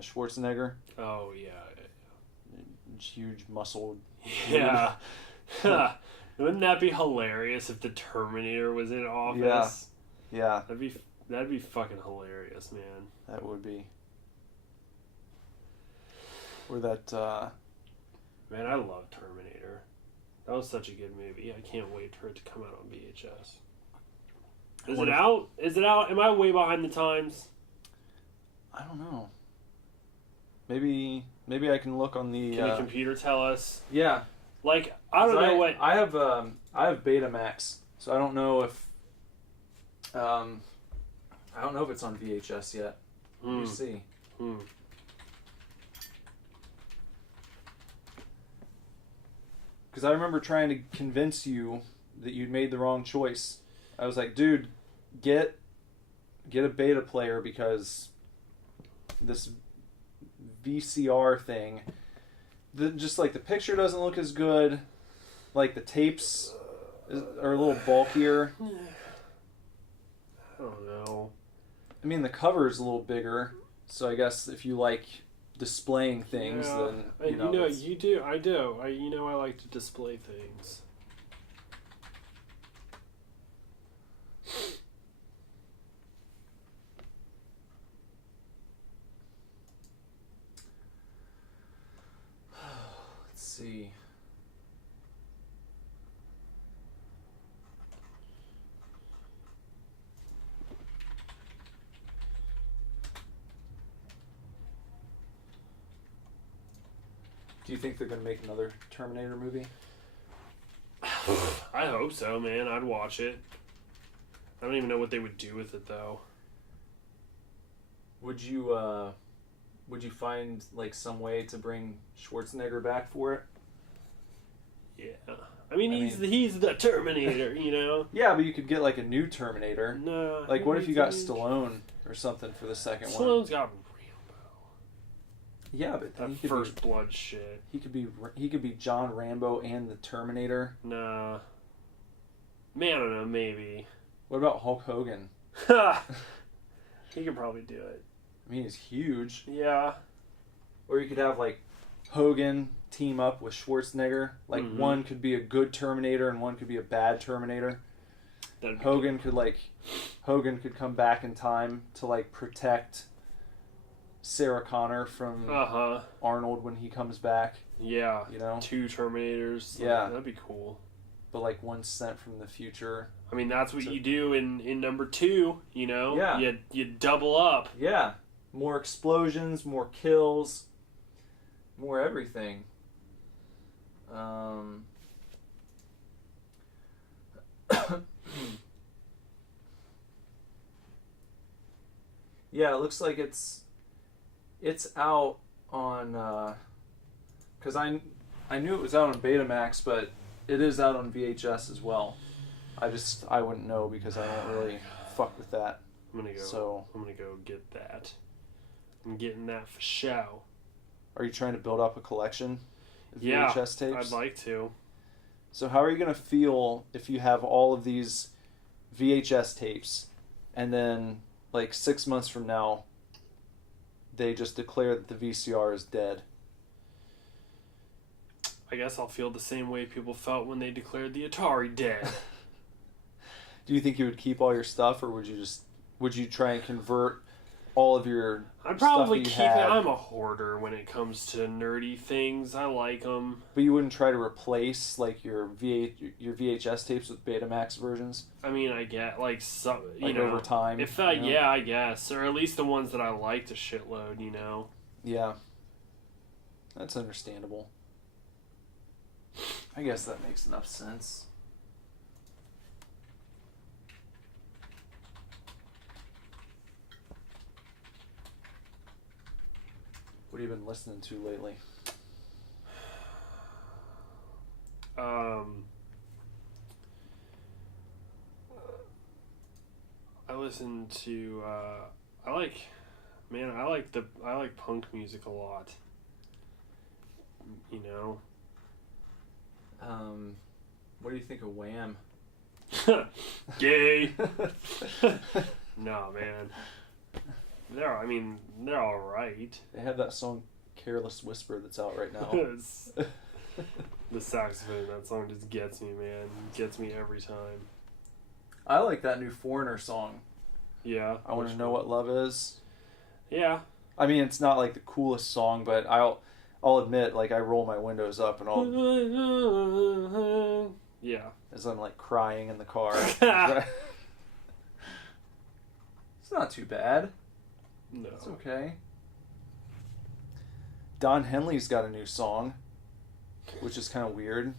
Schwarzenegger. Oh, yeah. Huge muscled. Yeah. Wouldn't that be hilarious if the Terminator was in office? Yeah. That'd be fucking hilarious, man. That would be. Or that. Man, I love Terminator. That was such a good movie. I can't wait for it to come out on VHS. Is it out? Is it out? Am I way behind the times? I don't know. Maybe I can look on the. Can the computer tell us? Yeah. Like, I don't know what... I have Betamax, so I don't know if... I don't know if it's on VHS yet. Let me see. Because I remember trying to convince you that you'd made the wrong choice. I was like, dude, get a beta player because this VCR thing... just like the picture doesn't look as good, like the tapes are a little bulkier. I don't know. I mean, the cover is a little bigger, so I guess if you like displaying things, then you know. You do. I do. I like to display things. See. Do you think they're going to make another Terminator movie? I hope so, man. I'd watch it. I don't even know what they would do with it, though. Would you find like some way to bring Schwarzenegger back for it? Yeah. I mean, he's the Terminator, you know? Yeah, but you could get like a new Terminator. No. Like, what if you got Stallone or something for the second one? Stallone's got Rambo. Yeah, but that he could First Blood shit. He could be John Rambo and the Terminator. Nah. Man, I don't know, maybe. What about Hulk Hogan? He could probably do it. I mean, he's huge. Yeah. Or you could have, like, Hogan team up with Schwarzenegger. Like, one could be a good Terminator and one could be a bad Terminator. Hogan could come back in time to, like, protect Sarah Connor from Arnold when he comes back. Yeah. You know? 2 Terminators. Yeah. That'd be cool. But, like, one sent from the future. I mean, that's what you do in number 2, you know? Yeah. You double up. Yeah. More explosions, more kills, more everything. Yeah, it looks like it's out on, because I knew it was out on Betamax, but it is out on VHS as well. I wouldn't know because I don't really fuck with that. I'm gonna go. So I'm gonna go get that. I'm getting that for show. Are you trying to build up a collection of Yeah, VHS tapes? I'd like to. So how are you gonna feel if you have all of these VHS tapes, and then like 6 months from now, they just declare that the VCR is dead? I guess I'll feel the same way people felt when they declared the Atari dead. Do you think you would keep all your stuff, or would you try and convert all of your I'd probably stuff that you keep it. had, I'm a hoarder when it comes to nerdy things. I like them. but you wouldn't try to replace like your VHS tapes with Betamax versions? I mean, I get like some, you Like know, over time, If you know? yeah, I guess, or at least the ones that I liked a shitload. You know. Yeah, that's understandable. I guess that makes enough sense. What have you been listening to lately? I listen to I like punk music a lot. You know. What do you think of Wham? Gay. No, man. They're all right. They have that song "Careless Whisper" that's out right now. The saxophone in that song just gets me, man. Gets me every time. I like that new Foreigner song. Yeah. I Want to Know What Love Is. Yeah. I mean, it's not like the coolest song, but I'll admit, like, I roll my windows up and I'll yeah. as I'm like crying in the car. It's not too bad. No. It's okay. Don Henley's got a new song, which is kind of weird.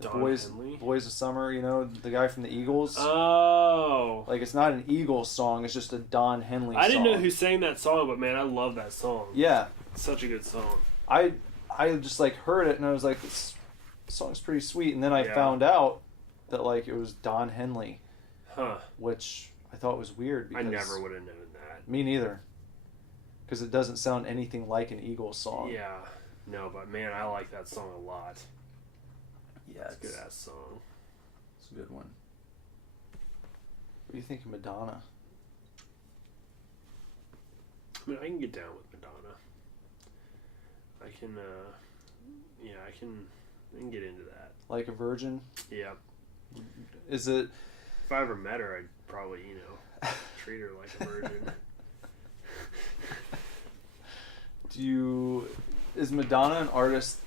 The Don Henley? Boys of Summer, you know, the guy from the Eagles. Oh. Like, it's not an Eagles song, it's just a Don Henley song. I didn't know who sang that song, but man, I love that song. Yeah. It's such a good song. I just like heard it and I was like, this song's pretty sweet, and then I Yeah. found out that like it was Don Henley. Huh. Which I thought was weird because I never would have known that. Me neither. Because it doesn't sound anything like an Eagles song. Yeah. No, but man, I like that song a lot. Yeah, It's a good ass song. It's a good one. What do you think of Madonna? I mean, I can get down with Madonna. I can get into that. Like a virgin? Yeah. Is it... If I ever met her, I'd probably, treat her like a virgin. Is Madonna an artist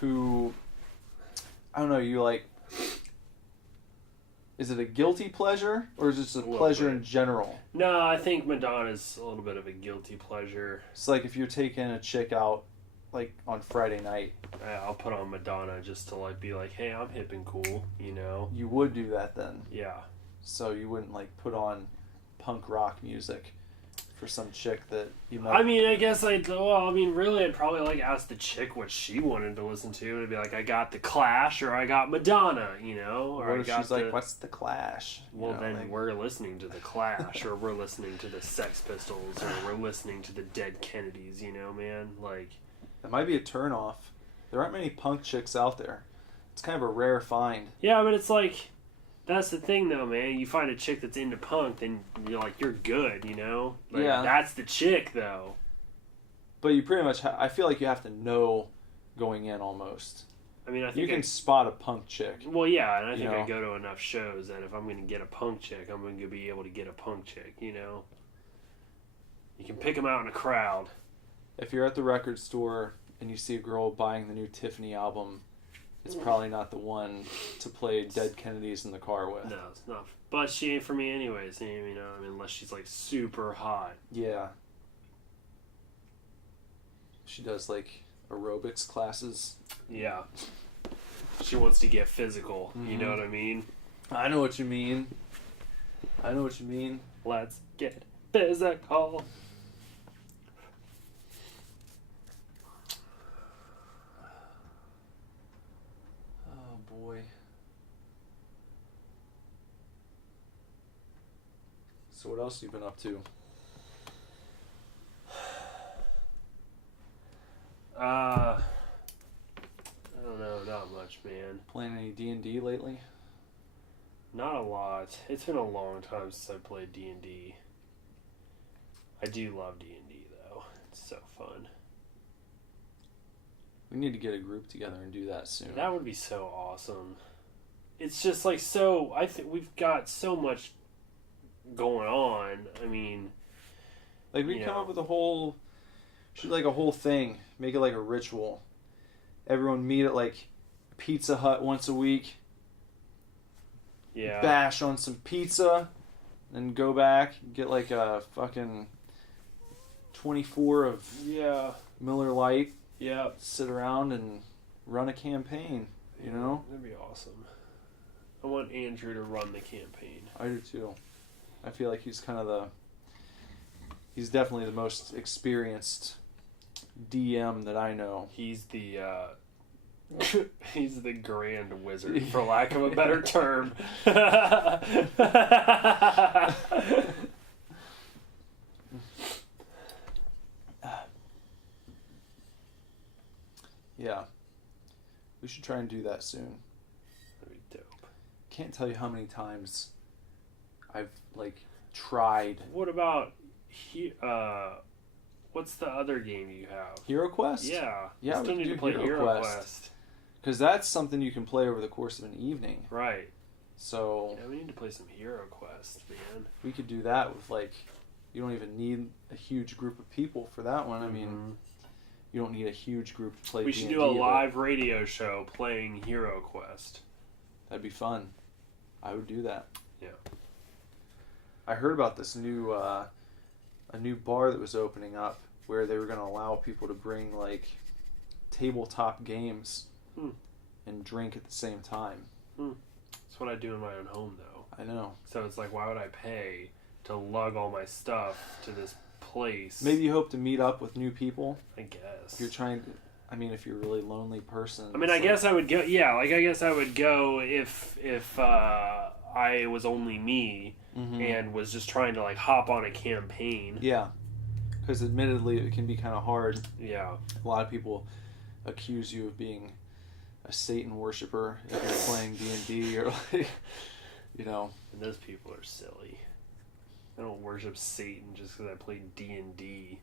who, I don't know, you like, is it a guilty pleasure or is it just a pleasure in general? No, I think Madonna's a little bit of a guilty pleasure. It's like if you're taking a chick out like on Friday night. I'll put on Madonna just to like be like, hey, I'm hip and cool, You would do that then. Yeah. So you wouldn't like put on punk rock music for some chick that you might... I mean, I guess really I'd probably like ask the chick what she wanted to listen to. It'd be like, I got The Clash or I got Madonna, or what if she's like, what's The Clash? Well, then we're listening to The Clash or we're listening to the Sex Pistols or we're listening to the Dead Kennedys, man? Like... That might be a turnoff. There aren't many punk chicks out there. It's kind of a rare find. Yeah, but it's like... That's the thing, though, man. You find a chick that's into punk, then you're like, you're good, Like, yeah. That's the chick, though. But you pretty much... I feel like you have to know going in, almost. I mean, I think... You can spot a punk chick. Well, yeah, and I think I go to enough shows that if I'm going to get a punk chick, I'm going to be able to get a punk chick, You can pick them out in a crowd. If you're at the record store and you see a girl buying the new Tiffany album... It's probably not the one to play Dead Kennedys in the car with. No, it's not. But she ain't for me anyways, unless she's like super hot. Yeah. She does like aerobics classes. Yeah. She wants to get physical. Mm-hmm. You know what I mean? I know what you mean. Let's get physical. Boy. So what else have you been up to? I don't know, not much, man. Playing any D&D lately? Not a lot. It's been a long time since I played D&D. I do love D&D, though. It's so fun. We need to get a group together and do that soon. That would be so awesome. It's just like so... I think we've got so much going on. I mean... Like, we come up with a whole... Should like a whole thing. Make it like a ritual. Everyone meet at like Pizza Hut once a week. Yeah. Bash on some pizza. Then go back. Get like a fucking 24 of Miller Lite. Yeah. Sit around and run a campaign. You know? That'd be awesome. I want Andrew to run the campaign. I do too. I feel like he's kind of the... He's definitely the most experienced DM that I know. He's the he's the grand wizard, for lack of a better term. Yeah. We should try and do that soon. That'd be dope. Can't tell you how many times I've like tried. What about what's the other game you have? Hero Quest? Yeah. Yeah, we still need to play Hero Quest. Because that's something you can play over the course of an evening. Right. So... Yeah, we need to play some Hero Quest, man. We could do that with, like... You don't even need a huge group of people for that one. I mean, you don't need a huge group to play We should do a live radio show playing Hero Quest. That'd be fun. I would do that. Yeah. I heard about this new... a new bar that was opening up where they were going to allow people to bring, like, tabletop games and drink at the same time. That's what I do in my own home, though. I know. So it's like, why would I pay to lug all my stuff to this place? Maybe you hope to meet up with new people. I guess. If you're trying to... I mean, if you're a really lonely person... I mean, I guess I would go... Yeah, like, I guess I would go if I was only me and was just trying to, like, hop on a campaign. Yeah. Because admittedly, it can be kind of hard. Yeah. A lot of people accuse you of being a Satan worshiper if you're playing D&D or, like, you know. And those people are silly. I don't worship Satan just because I play D&D.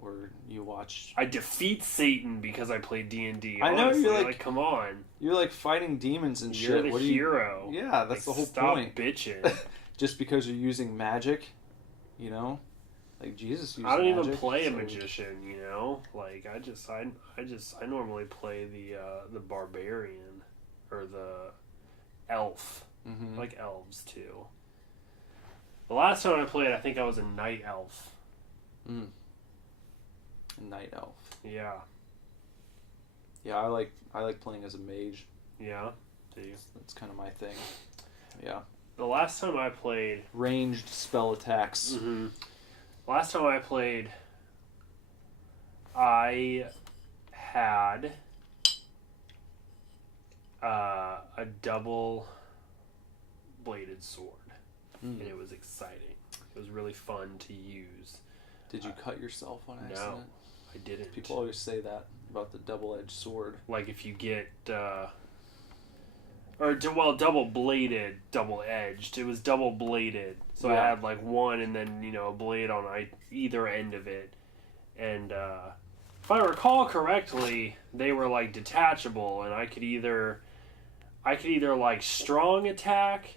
Or you watch... I defeat Satan because I play D&D. I know, honestly. you're like... Come on. You're, like, fighting demons and You're shit. the hero. Yeah, that's the whole stop point. Bitching. Just because you're using magic, you know? Like, Jesus used I don't magic, even play a so... magician, you know? Like, I normally play the barbarian or the elf. I like elves, too. The last time I played, I think I was a night elf. A night elf. Yeah. Yeah, I like playing as a mage. Yeah? Do you? That's kind of my thing. Yeah. The last time I played... Ranged spell attacks. Last time I played, I had a double-bladed sword, and it was exciting. It was really fun to use. Did you cut yourself on accident? No, I didn't. People always say that about the double-edged sword. Like if you get... double-bladed, double-edged. It was double-bladed. So I had, like, one and then, you know, a blade on either end of it. And, if I recall correctly, they were, like, detachable. And I could either, like, strong attack,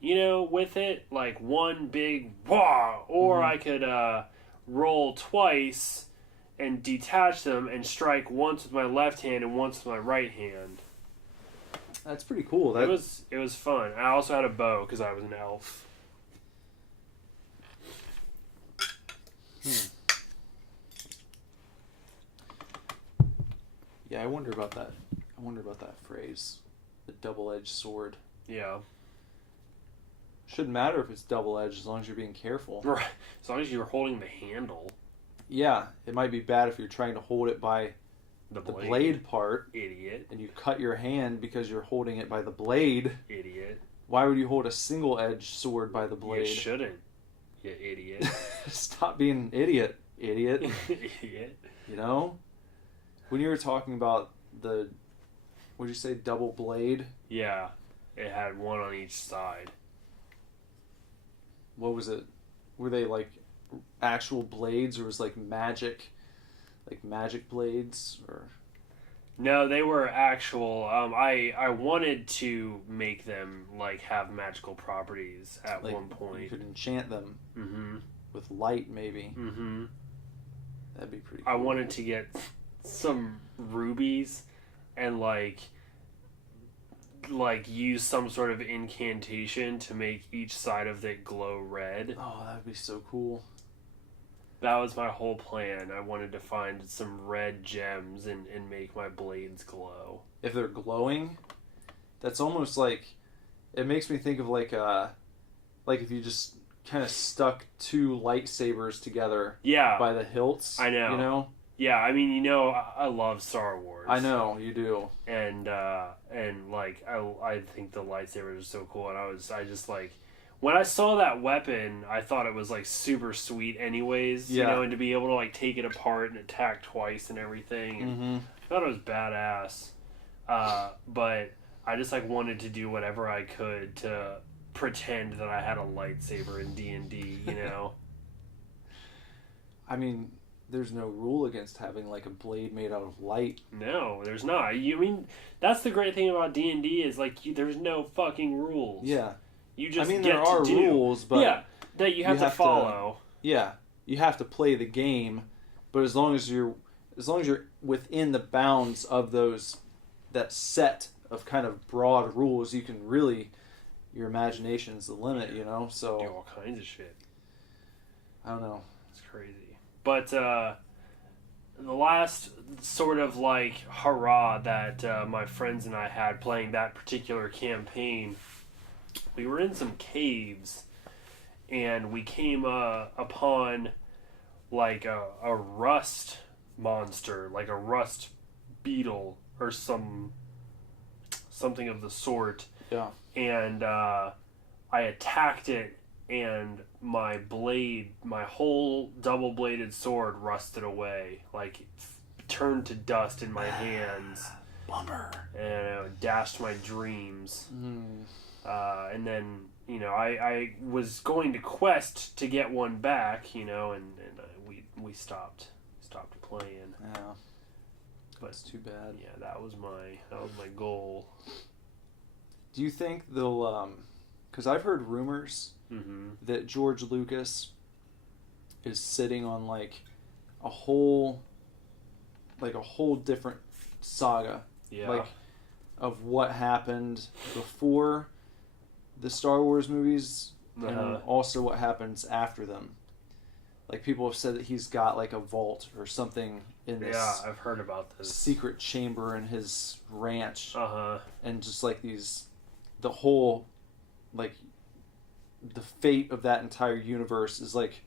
you know, with it. Like, one big wah! Or I could, roll twice and detach them and strike once with my left hand and once with my right hand. That's pretty cool. It was fun. I also had a bow because I was an elf. Yeah, I wonder about that. I wonder about that phrase, the double-edged sword. Yeah. Shouldn't matter if it's double-edged as long as you're being careful. Right. As long as you're holding the handle. Yeah, it might be bad if you're trying to hold it by the blade part. Idiot. And you cut your hand because you're holding it by the blade. Idiot. Why would you hold a single-edged sword by the blade? You shouldn't. You idiot. Stop being an idiot. Idiot. You know? When you were talking about the, what'd you say, double blade? Yeah. It had one on each side. What was it? Were they like actual blades, or was like magic blades, or? No, they were actual. I wanted to make them like have magical properties at like, one point. You could enchant them Mm-hmm. with light, maybe. Mm-hmm. That'd be pretty cool. I wanted to get some rubies and like use some sort of incantation to make each side of it glow red. Oh, that'd be so cool. That was my whole plan. I wanted to find some red gems and make my blades glow. If they're glowing, that's almost like, it makes me think of like if you just kind of stuck two lightsabers together. Yeah. By the hilts. I know. You know? Yeah, I mean, you know, I love Star Wars. I know, you do. And like, I think the lightsabers are so cool, and I just like, when I saw that weapon, I thought it was like super sweet anyways, yeah. You know, and to be able to like take it apart and attack twice and everything, and mm-hmm. I thought it was badass. But I just like wanted to do whatever I could to pretend that I had a lightsaber in D&D, you know? I mean, there's no rule against having like a blade made out of light. No, there's not. You mean, that's the great thing about D&D is like there's no fucking rules. Yeah. You just there get are to do. rules, but yeah, that you have to follow. Yeah, you have to play the game, but as long as you're within the bounds of that set of kind of broad rules, you can really, your imagination's the limit, you know. So do all kinds of shit. I don't know. It's crazy. But the last sort of like hurrah that my friends and I had playing that particular campaign, we were in some caves, and we came upon like a rust monster, like a rust beetle or something of the sort. Yeah. And I attacked it, and my whole double-bladed sword rusted away, like turned to dust in my hands. Bummer. And it dashed my dreams. Mm. And then, you know, I was going to quest to get one back, you know, and we stopped playing. Yeah. But it's too bad. Yeah, that was my goal. Do you think they'll, because I've heard rumors mm-hmm. that George Lucas is sitting on like a whole different saga. Yeah. Like, of what happened before the Star Wars movies, and also what happens after them. Like, people have said that he's got like a vault or something in this. Yeah, I've heard about this secret chamber in his ranch. And just like the whole, like, the fate of that entire universe is like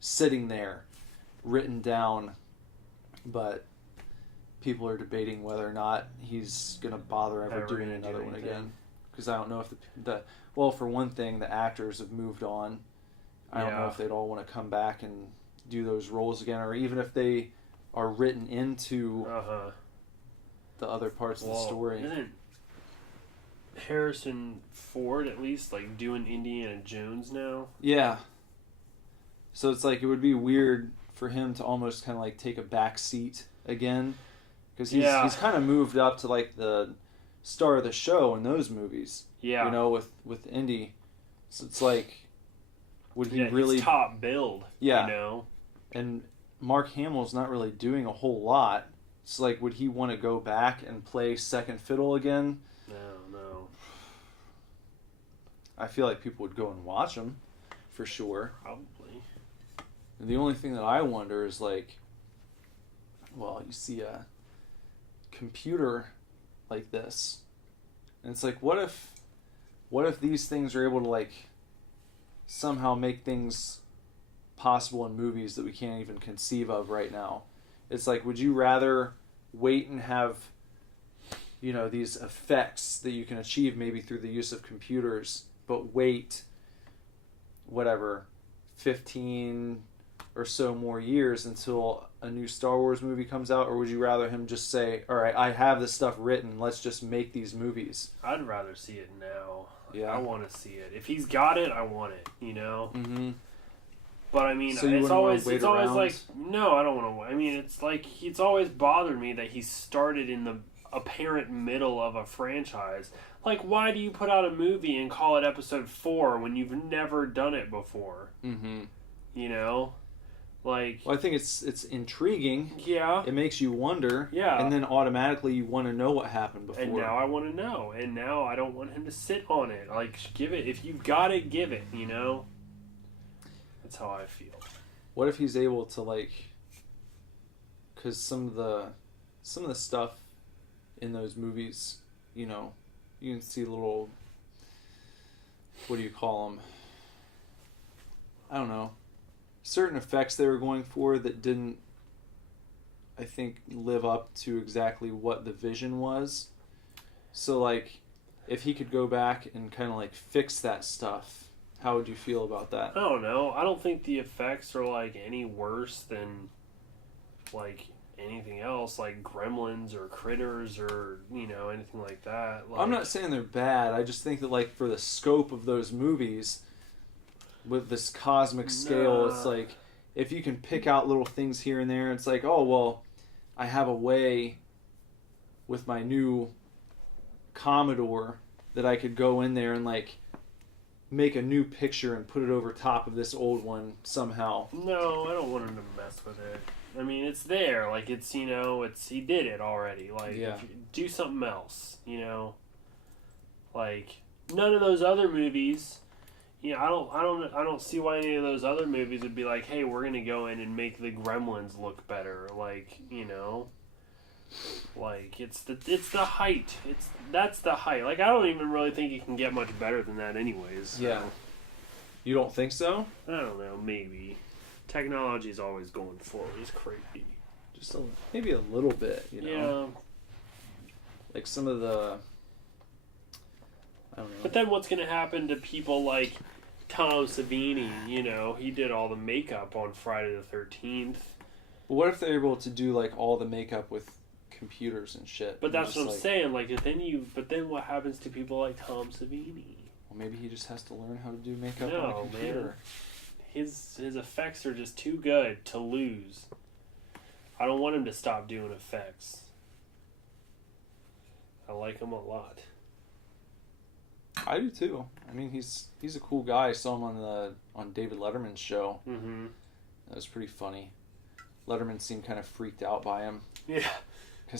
sitting there, written down, but people are debating whether or not he's gonna bother ever doing another one again. Because I don't know if well, for one thing, the actors have moved on. I don't know if they'd all want to come back and do those roles again, or even if they are written into the other parts of the story. Isn't Harrison Ford at least like doing Indiana Jones now? Yeah. So it's like, it would be weird for him to almost kind of like take a back seat again, because he's kind of moved up to like the star of the show in those movies. Yeah. You know, with Indy. So it's like, would he really... he's top build. Yeah. You know? And Mark Hamill's not really doing a whole lot. It's like, would he want to go back and play second fiddle again? No. I feel like people would go and watch him, for sure. Probably. And the only thing that I wonder is like, well, you see a computer like this, and it's like, what if these things are able to like somehow make things possible in movies that we can't even conceive of right now? It's like, would you rather wait and have, you know, these effects that you can achieve maybe through the use of computers, but wait, whatever, 15 or so more years until a new Star Wars movie comes out, or would you rather him just say, all right, I have this stuff written, let's just make these movies? I'd rather see it now. Yeah. I want to see it. If he's got it, I want it, you know? Mm-hmm. But I mean, so it's always around? like, no, I don't want to wait. I mean, it's like, it's always bothered me that he started in the apparent middle of a franchise. Like, why do you put out a movie and call it episode 4 when you've never done it before? Mm-hmm. You know? Like, well, I think it's intriguing. Yeah. It makes you wonder. Yeah. And then automatically you want to know what happened before. And now I want to know. And now I don't want him to sit on it. Like, give it. If you've got it, give it, you know? That's how I feel. What if he's able to, like... Because some of the stuff in those movies, you know, you can see little... What do you call them? I don't know. Certain effects they were going for that didn't, I think, live up to exactly what the vision was. So, like, if he could go back and kind of, like, fix that stuff, how would you feel about that? I don't know. I don't think the effects are, like, any worse than, like, anything else, like Gremlins or Critters or, you know, anything like that. Like, I'm not saying they're bad. I just think that, like, for the scope of those movies... with this cosmic scale, it's like, if you can pick out little things here and there, it's like, oh, well, I have a way with my new Commodore that I could go in there and, like, make a new picture and put it over top of this old one somehow. No, I don't want him to mess with it. I mean, it's there. Like, it's, you know, he did it already. Like, yeah. Do something else, you know? Like, none of those other movies... You know, I don't see why any of those other movies would be like, hey, we're gonna go in and make the Gremlins look better. Like, you know, like it's the height. That's the height. Like, I don't even really think it can get much better than that, anyways. So. Yeah. You don't think so? I don't know. Maybe technology's always going forward. It's crazy. Just maybe a little bit, you know. Yeah. Like some of the. I don't know. But then what's going to happen to people like Tom Savini? You know, he did all the makeup on Friday the 13th. But what if they're able to do, like, all the makeup with computers and shit? But that's what I'm saying. Like, but then what happens to people like Tom Savini? Well, maybe he just has to learn how to do makeup No, on a computer. Man. His effects are just too good to lose. I don't want him to stop doing effects. I like him a lot. I do too. I mean, he's a cool guy. I saw him on David Letterman's show. Mm-hmm. That was pretty funny. Letterman seemed kind of freaked out by him. Yeah.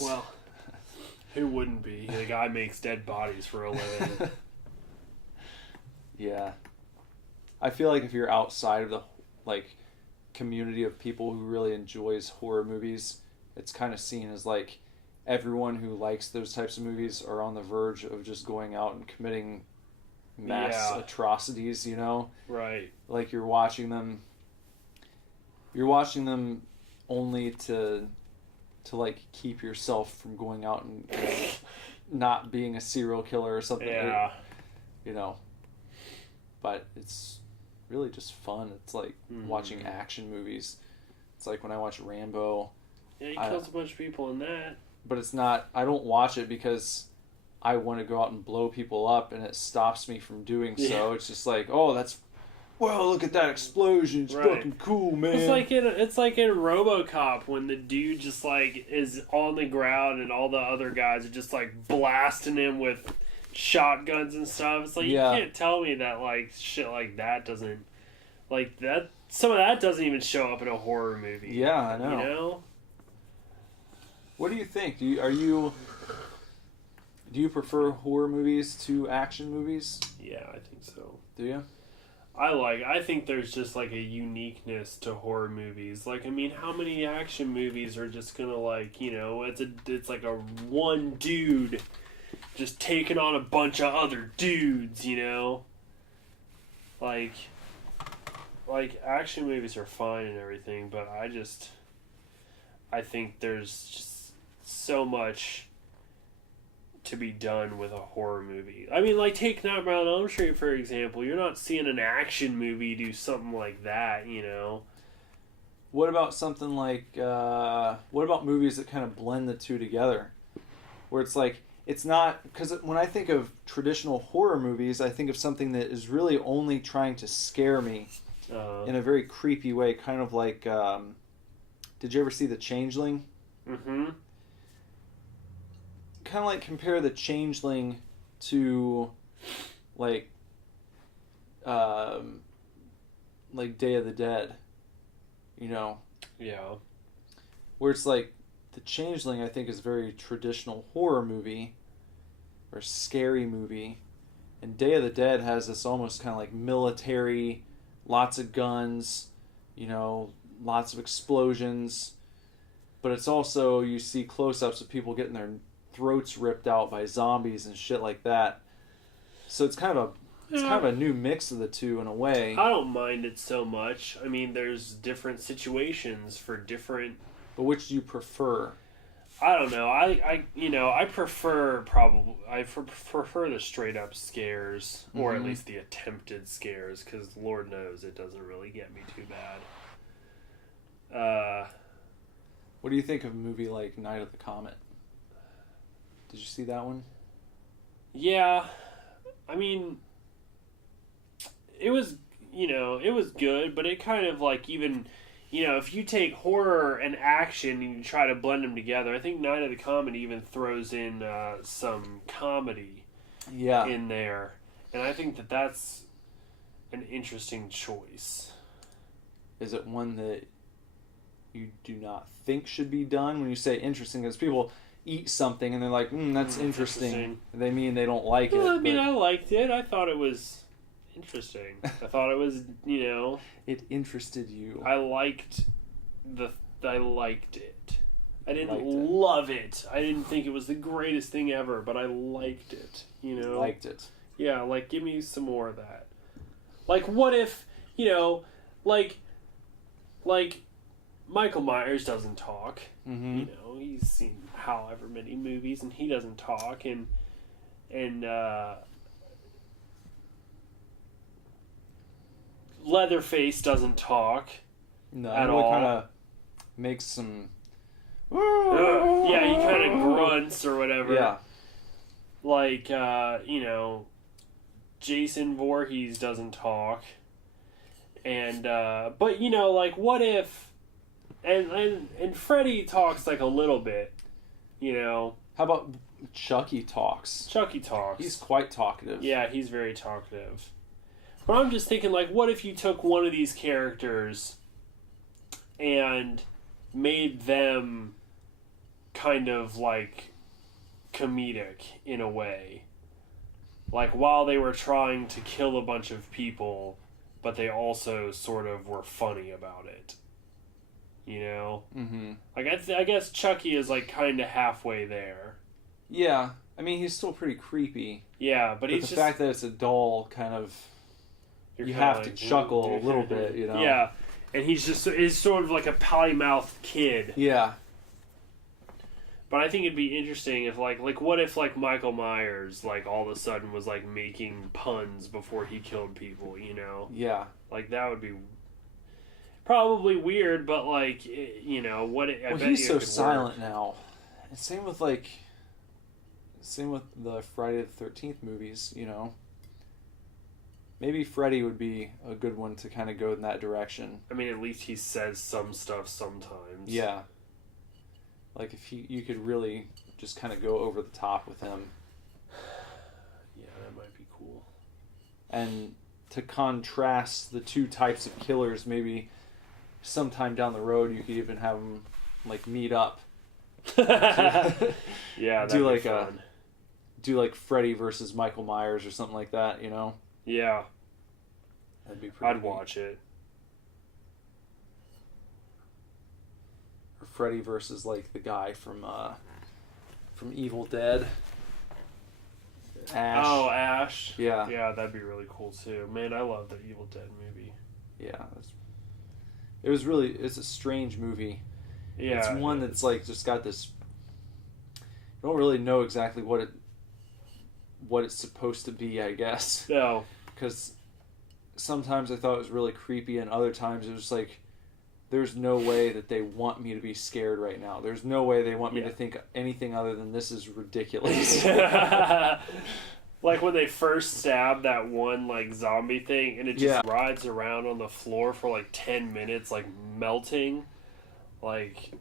Well, who wouldn't be? The guy makes dead bodies for a living. Yeah. I feel like if you're outside of the, like, community of people who really enjoys horror movies, it's kind of seen as, like, everyone who likes those types of movies are on the verge of just going out and committing mass atrocities, you know? Right. Like, you're watching them only to like, keep yourself from going out and not being a serial killer or something. Yeah. You know? But it's really just fun. It's like watching action movies. It's like when I watch Rambo. Yeah, he kills a bunch of people in that. But it's not... I don't watch it because I want to go out and blow people up, and it stops me from doing so. It's just like, oh, that's... Well, look at that explosion. It's fucking cool, man. It's like in RoboCop when the dude just, like, is on the ground and all the other guys are just, like, blasting him with shotguns and stuff. It's like, you can't tell me that, like, shit like that doesn't... Like, that... Some of that doesn't even show up in a horror movie. Yeah, I know. You know? What do you think? Do you prefer horror movies to action movies? Yeah, I think so. Do you? I think there's just like a uniqueness to horror movies. Like, I mean, how many action movies are just gonna, like, you know, it's like a one dude just taking on a bunch of other dudes, you know? Like action movies are fine and everything, but I think there's just so much to be done with a horror movie. I mean, like, take Nightmare on Elm Street, for example. You're not seeing an action movie do something like that, you know? What about something like, what about movies that kind of blend the two together? Where it's like, it's not, because when I think of traditional horror movies, I think of something that is really only trying to scare me in a very creepy way, kind of like, did you ever see The Changeling? Mm-hmm. Kind of like compare The Changeling to, like Day of the Dead, you know? Yeah. Where it's like, The Changeling, I think, is a very traditional horror movie or scary movie, and Day of the Dead has this almost kind of like military, lots of guns, you know, lots of explosions, but it's also, you see close-ups of people getting their throats ripped out by zombies and shit like that. So it's kind of a new mix of the two in a way. I don't mind it so much. I mean, there's different situations for different... But which do you prefer? I don't know. I prefer the straight up scares, or at least the attempted scares, because Lord knows it doesn't really get me too bad. What do you think of a movie like Night of the Comet? Did you see that one? Yeah, I mean, it was good, but it kind of like even. If you take horror and action and you try to blend them together, I think Night of the Comet even throws in some comedy in there. And I think that that's an interesting choice. Is it one that you do not think should be done? When you say interesting, because people eat something and they're like, that's interesting. They mean they don't like it. I mean, I liked it. I thought it was... interesting. I thought it was, It interested you. I liked it. I didn't love it. I didn't think it was the greatest thing ever, but I liked it, Liked it. Yeah, like, give me some more of that. Like, what if, like Michael Myers doesn't talk. Mm-hmm. He's seen however many movies, and he doesn't talk, and Leatherface doesn't talk at all. Kind of makes some... yeah, he kind of grunts or whatever. Yeah. Like, Jason Voorhees doesn't talk. And, but, like, what if... And Freddy talks, like, a little bit, How about Chucky talks? Chucky talks. He's quite talkative. Yeah, he's very talkative. But I'm just thinking, like, what if you took one of these characters and made them kind of, like, comedic in a way? Like, while they were trying to kill a bunch of people, but they also sort of were funny about it. Mm-hmm. Like, I guess Chucky is, like, kind of halfway there. Yeah. I mean, he's still pretty creepy. Yeah, but he's the just... fact that it's a doll kind of... You have to chuckle a little bit, Yeah, and he's sort of like a potty-mouthed kid. Yeah. But I think it'd be interesting if, like what if, like, Michael Myers, like, all of a sudden was, like, making puns before he killed people, Yeah. Like, that would be probably weird, but, like, what... I bet he's so work. silent now. And same with the Friday the 13th movies, Maybe Freddy would be a good one to kind of go in that direction. I mean, at least he says some stuff sometimes. Yeah. Like, if you could really just kind of go over the top with him. Yeah, that might be cool. And to contrast the two types of killers, maybe sometime down the road you could even have them, like, meet up. Yeah, that'd be fun. Do like Freddy versus Michael Myers or something like that, Yeah. That'd be pretty I'd watch it. Or Freddy versus, like, the guy from Evil Dead. Ash. Oh, Ash. Yeah. Yeah, that'd be really cool too. Man, I love the Evil Dead movie. Yeah. It's a strange movie. Yeah. It's one that's, like, just got this... You don't really know exactly what what it's supposed to be, I guess. No. Because sometimes I thought it was really creepy, and other times it was like, there's no way that they want me to be scared right now. There's no way they want me to think anything other than this is ridiculous. Like when they first stab that one like zombie thing, and it just rides around on the floor for like 10 minutes, like melting. Like,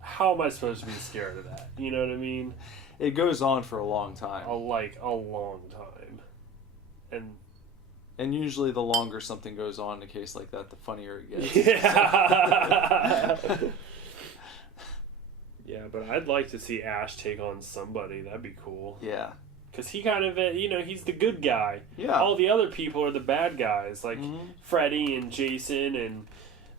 how am I supposed to be scared of that? You know what I mean? It goes on for a long time. A long time. And usually the longer something goes on in a case like that, the funnier it gets. Yeah. Yeah, but I'd like to see Ash take on somebody. That'd be cool. Yeah. Because he kind of, he's the good guy. Yeah. All the other people are the bad guys. Like Freddy and Jason and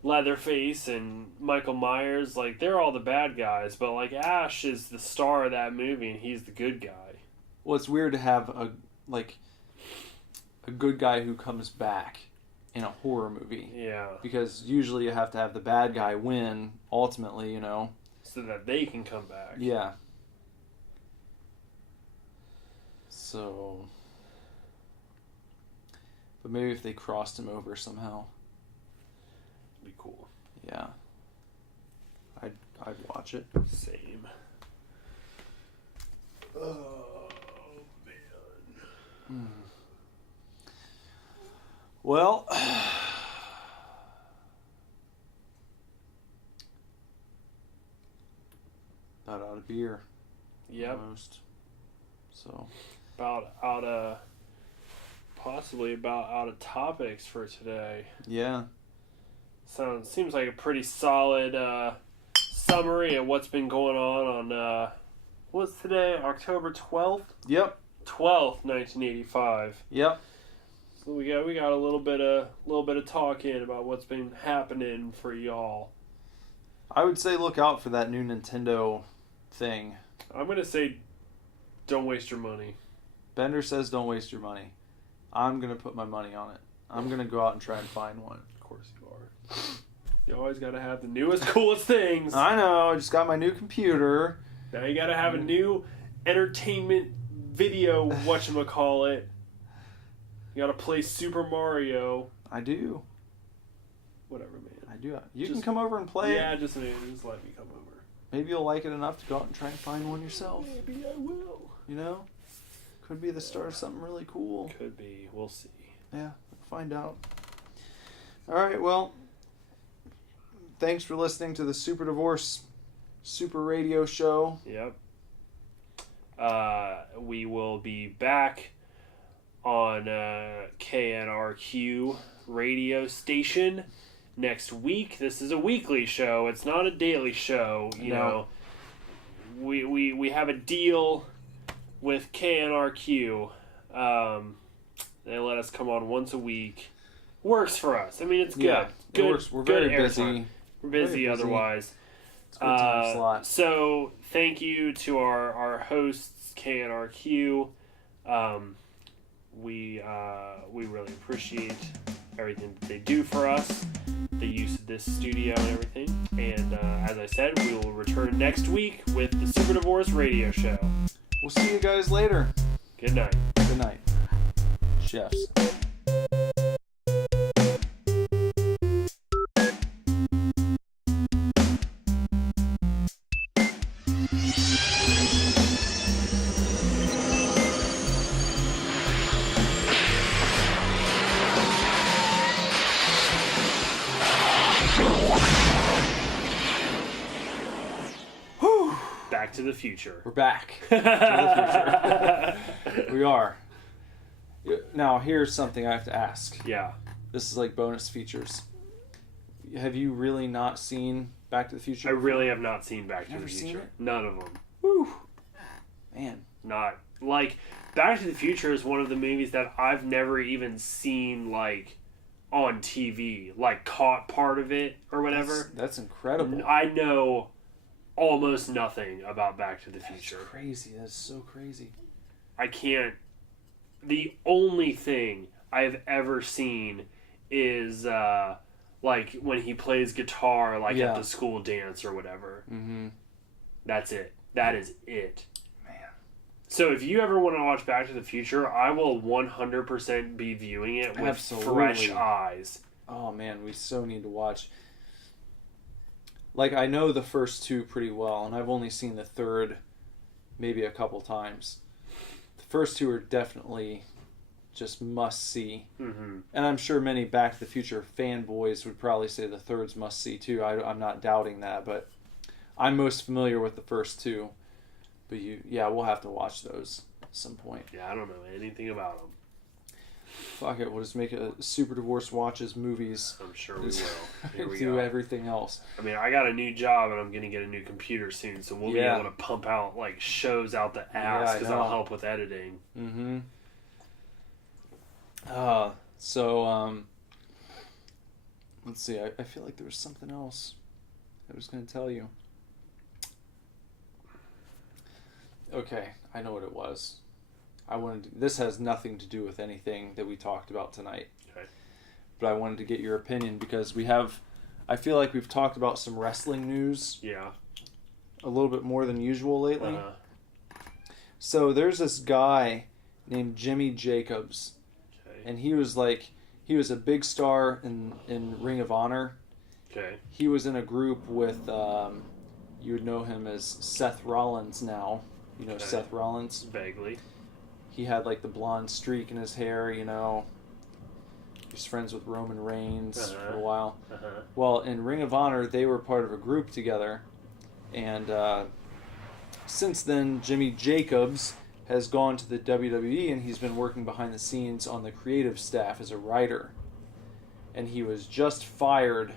Leatherface and Michael Myers. Like, they're all the bad guys. But, like, Ash is the star of that movie, and he's the good guy. Well, it's weird to have a good guy who comes back in a horror movie. Yeah. Because usually you have to have the bad guy win, ultimately, So that they can come back. Yeah. So... But maybe if they crossed him over somehow. It'd be cool. Yeah. I'd watch it. Same. Oh, man. Well, about out of beer. Yep. Almost. So. Possibly about out of topics for today. Yeah. Seems like a pretty solid summary of what's been going on what's today? October 12th? Yep. 12th, 1985. Yep. So we got a little bit of talking about what's been happening for y'all. I would say look out for that new Nintendo thing. I'm gonna say, don't waste your money. Bender says don't waste your money. I'm gonna put my money on it. I'm gonna go out and try and find one. Of course you are. You always gotta have the newest, coolest things. I know. I just got my new computer. Now you gotta have a new entertainment video. Whatchamacallit. You gotta play Super Mario. I do. Whatever, man. I do. You can come over and play. Yeah, just let me come over. Maybe you'll like it enough to go out and try and find one yourself. Maybe I will. Could be the start of something really cool. Could be. We'll see. Yeah, we'll find out. All right, well, thanks for listening to the Super Divorce Super Radio Show. Yep. We will be back on KNRQ radio station next week. This is a weekly show. It's not a daily show. You know, we have a deal with KNRQ. They let us come on once a week. Works for us. I mean, it's good. Yeah, good. It works. We're good very busy. Airtime. We're busy otherwise. It's a good time slot. So thank you to our hosts, KNRQ. We really appreciate everything that they do for us, the use of this studio and everything. And as I said, we will return next week with the Super Divorce Radio Show. We'll see you guys later. Good night. Good night. Chefs. Back to the future. We're back to the future. We are. Now, here's something I have to ask. Yeah. This is like bonus features. Have you really not seen Back to the Future? I really have not seen Back to the Never seen Future. it? None of them. Woo. Man. Not. Like, Back to the Future is one of the movies that I've never even seen, like, on TV. Like, caught part of it or whatever. That's incredible. I know almost nothing about Back to the Future. That's crazy. That's so crazy. I can't. The only thing I've ever seen is like when he plays guitar, like at the school dance or whatever. Mm-hmm. That's it. That is it. Man, So if you ever want to watch Back to the Future, I will 100% be viewing it with fresh eyes. Oh man, we so need to watch. Like, I know the first two pretty well, and I've only seen the third maybe a couple times. The first two are definitely just must-see. Mm-hmm. And I'm sure many Back to the Future fanboys would probably say the third's must-see too. I'm not doubting that, but I'm most familiar with the first two. But we'll have to watch those at some point. Yeah, I don't know anything about them. Fuck it, we'll just make a Super Divorce Watches movies. I'm sure we will. Here we do go. everything else. I mean, I got a new job and I'm going to get a new computer soon, so we'll be able to pump out like shows out the ass because I'll help with editing. Mm-hmm. Let's see. I feel like there was something else I was going to tell you. Okay, I know what it was. This has nothing to do with anything that we talked about tonight. Okay. But I wanted to get your opinion because I feel like we've talked about some wrestling news. Yeah. A little bit more than usual lately. So there's this guy named Jimmy Jacobs. Okay. And he was a big star in Ring of Honor. Okay. He was in a group with, you would know him as Seth Rollins now. You know Seth Rollins? Vaguely. He had like the blonde streak in his hair, you know. He was friends with Roman Reigns for a while. Well, in Ring of Honor, they were part of a group together. And since then, Jimmy Jacobs has gone to the WWE and he's been working behind the scenes on the creative staff as a writer. And he was just fired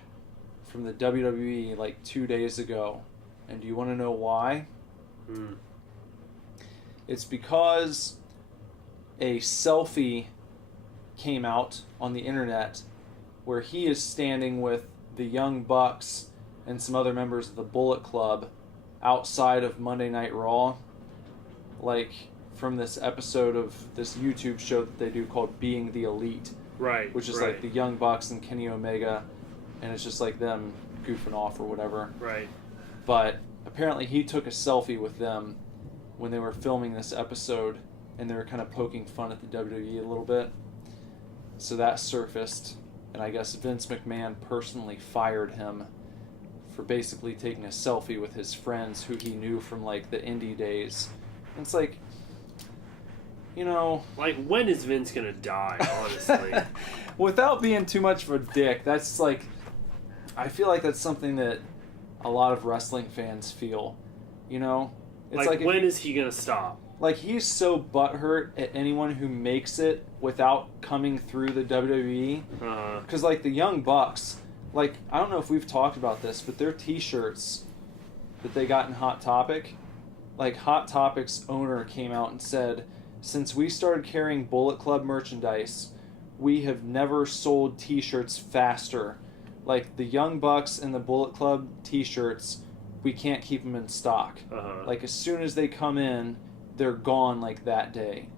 from the WWE like 2 days ago. And do you want to know why? It's because a selfie came out on the internet where he is standing with the Young Bucks and some other members of the Bullet Club outside of Monday Night Raw, like from this episode of this YouTube show that they do called Being the Elite, right? Which is like the Young Bucks and Kenny Omega, and it's just like them goofing off or whatever, right? But apparently he took a selfie with them when they were filming this episode, and they were kind of poking fun at the WWE a little bit. So that surfaced, and I guess Vince McMahon personally fired him for basically taking a selfie with his friends who he knew from like the indie days. And it's like, you know... Like, when is Vince gonna die, honestly? Without being too much of a dick, that's like... I feel like that's something that a lot of wrestling fans feel, you know? It's like when is he gonna stop? Like, he's so butthurt at anyone who makes it without coming through the WWE. Because, like, the Young Bucks, like, I don't know if we've talked about this, but their t-shirts that they got in Hot Topic, like, Hot Topic's owner came out and said, since we started carrying Bullet Club merchandise, we have never sold t-shirts faster. Like, the Young Bucks and the Bullet Club t-shirts, we can't keep them in stock. Like, as soon as they come in, they're gone, like, that day.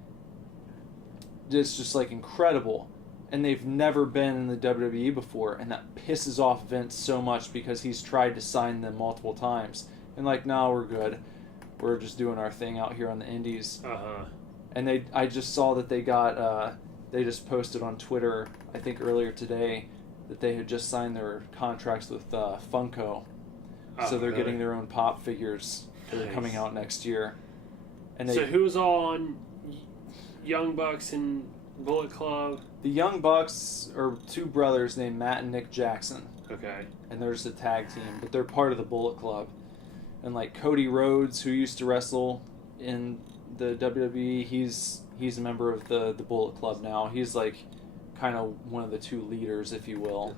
It's just, like, incredible. And they've never been in the WWE before, and that pisses off Vince so much because he's tried to sign them multiple times. And, like, no, we're good. We're just doing our thing out here on the indies. And I just saw that they got, they just posted on Twitter, I think earlier today, that they had just signed their contracts with Funko. So they're getting their own pop figures that are coming out next year. And so who's all on Young Bucks and Bullet Club? The Young Bucks are two brothers named Matt and Nick Jackson. Okay. And they're just a tag team, but they're part of the Bullet Club. And like Cody Rhodes, who used to wrestle in the WWE, he's a member of the Bullet Club now. He's like kind of one of the two leaders, if you will.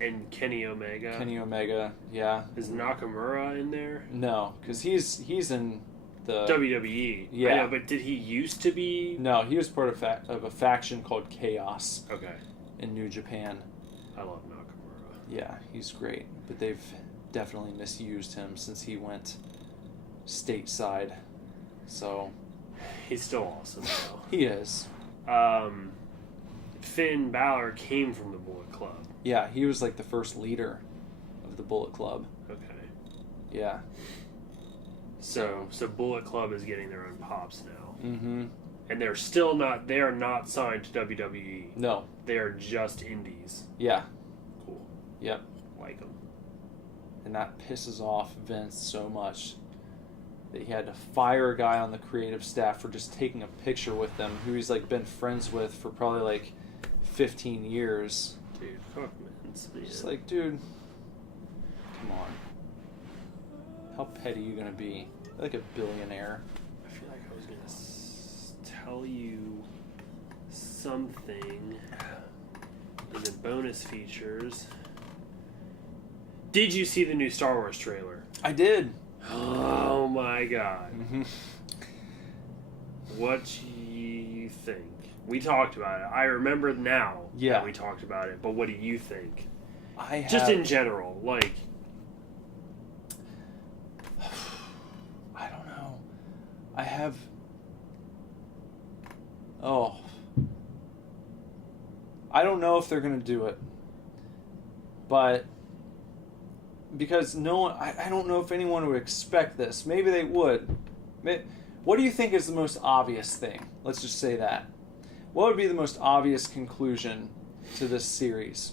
And Kenny Omega. Kenny Omega, yeah. Is Nakamura in there? No, because he's in the WWE. Yeah, I know, but did he used to be? No, he was part of a faction called Chaos. Okay. In New Japan. I love Nakamura. Yeah, he's great, but they've definitely misused him since he went stateside. So he's still awesome, though. He is. Finn Balor came from the Bullet Club. Yeah, he was like the first leader of the Bullet Club. Okay. Yeah. So Bullet Club is getting their own pops now. Mm-hmm. And they are not signed to WWE. No. They are just indies. Yeah. Cool. Yep. Like them. And that pisses off Vince so much that he had to fire a guy on the creative staff for just taking a picture with them who he's like been friends with for probably like 15 years. Dude, fuck Vince, man. Just like, dude, come on. How petty are you gonna be? You're like a billionaire. I feel like I was gonna tell you something in the bonus features. Did you see the new Star Wars trailer? I did. Oh my god. Mm-hmm. What do you think? We talked about it. I remember now that we talked about it, but what do you think? Just in general, like... I don't know. I have... Oh. I don't know if they're going to do it. But... Because no one... I don't know if anyone would expect this. Maybe they would. What do you think is the most obvious thing? Let's just say that. What would be the most obvious conclusion to this series?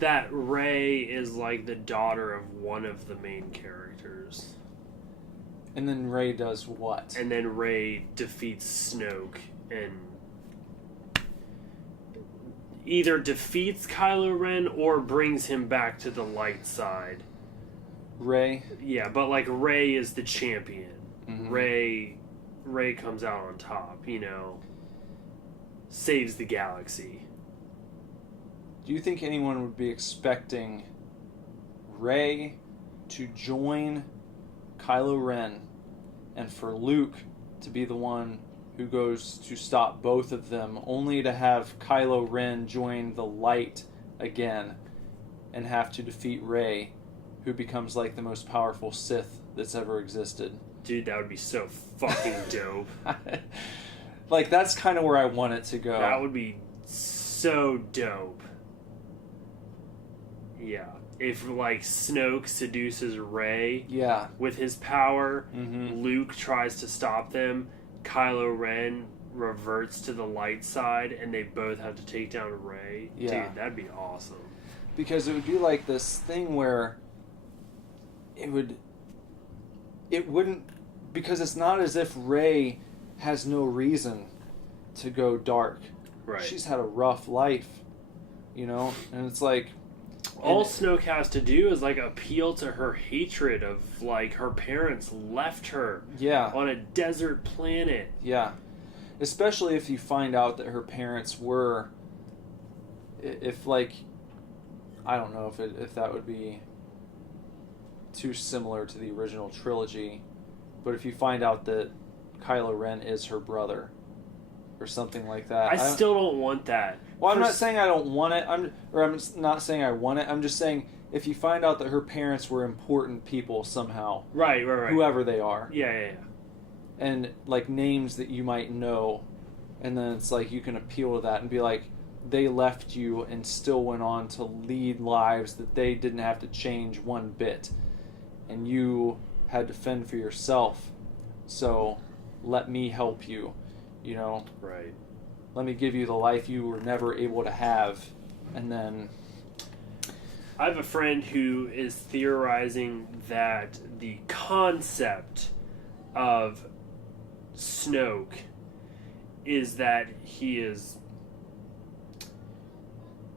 That Rey is like the daughter of one of the main characters. And then Rey does what? And then Rey defeats Snoke and either defeats Kylo Ren or brings him back to the light side. Rey? Yeah, but like Rey is the champion. Mm-hmm. Rey comes out on top, you know. Saves the galaxy. Do you think anyone would be expecting Rey to join Kylo Ren and for Luke to be the one who goes to stop both of them, only to have Kylo Ren join the light again and have to defeat Rey, who becomes like the most powerful Sith that's ever existed? Dude, that would be so fucking dope. Like, that's kind of where I want it to go. That would be so dope. Yeah. If, like, Snoke seduces Rey with his power, Luke tries to stop them, Kylo Ren reverts to the light side, and they both have to take down Rey. Yeah. Dude, that'd be awesome. Because it would be like this thing where it wouldn't, because it's not as if Rey has no reason to go dark. Right. She's had a rough life, you know? And it's like... All Snoke has to do is, like, appeal to her hatred of, like, her parents left her on a desert planet. Yeah. Especially if you find out that her parents were... If, like... I don't know if that would be too similar to the original trilogy, but if you find out that Kylo Ren is her brother or something like that. I still don't want that. Well, I'm not saying I don't want it. I'm not saying I want it. I'm just saying if you find out that her parents were important people somehow. Right. Whoever they are. Yeah. And, like, names that you might know. And then it's like you can appeal to that and be like, they left you and still went on to lead lives that they didn't have to change one bit. And you had to fend for yourself. So let me help you, you know? Right. Let me give you the life you were never able to have. And then... I have a friend who is theorizing that the concept of Snoke is that he is...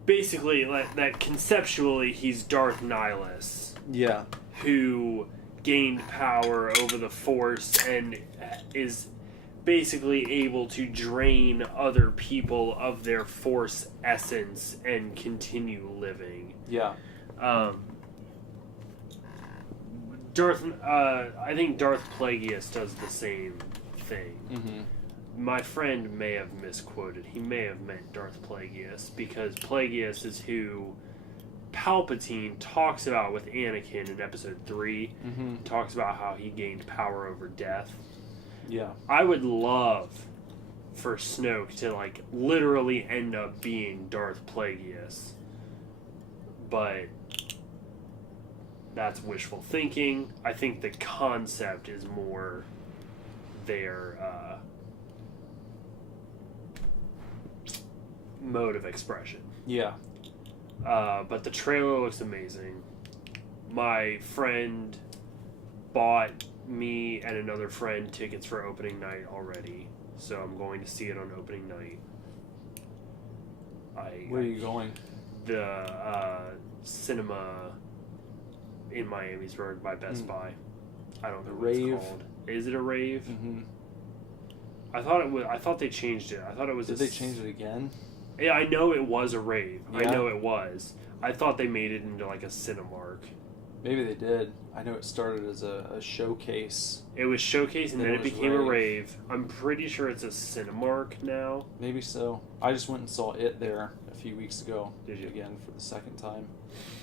basically, that conceptually he's Darth Nihilus. Yeah. Who gained power over the Force and is basically able to drain other people of their Force essence and continue living. Yeah. I think Darth Plagueis does the same thing. Mm-hmm. My friend may have misquoted. He may have meant Darth Plagueis, because Plagueis is who Palpatine talks about with Anakin in Episode 3. Mm-hmm. Talks about how he gained power over death. Yeah. I would love for Snoke to, like, literally end up being Darth Plagueis. But that's wishful thinking. I think the concept is more their mode of expression. Yeah. But the trailer looks amazing. My friend bought me and another friend tickets for opening night already, so I'm going to see it on opening night. Where are you going? The cinema in Miamisburg by Best Buy. I don't know what it's called. Is it a rave? Mm-hmm. I thought it was. I thought they changed it. I thought it was. Did they change it again? Yeah, I know it was a rave. Yeah. I know it was. I thought they made it into like a Cinemark. Maybe they did. I know it started as a showcase. It was showcase and then it became a rave. I'm pretty sure it's a Cinemark now. Maybe so. I just went and saw it there a few weeks ago. Did you? Again for the second time.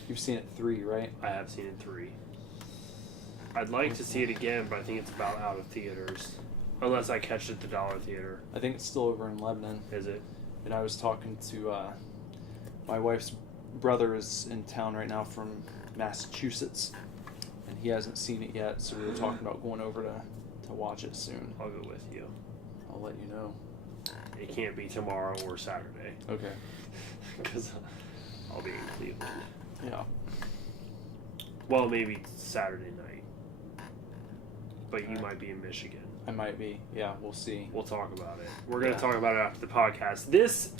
You've seen it 3, right? I have seen it 3. I'd like to see it again, but I think it's about out of theaters. Unless I catch it at the Dollar Theater. I think it's still over in Lebanon. Is it? And I was talking to my wife's brother is in town right now from Massachusetts, and he hasn't seen it yet, so we were talking about going over to watch it soon. I'll go with you. I'll let you know. It can't be tomorrow or Saturday. Okay. Because I'll be in Cleveland. Yeah. Well, maybe Saturday night. But you might be in Michigan. I might be. Yeah, we'll see. We'll talk about it. We're going to talk about it after the podcast. This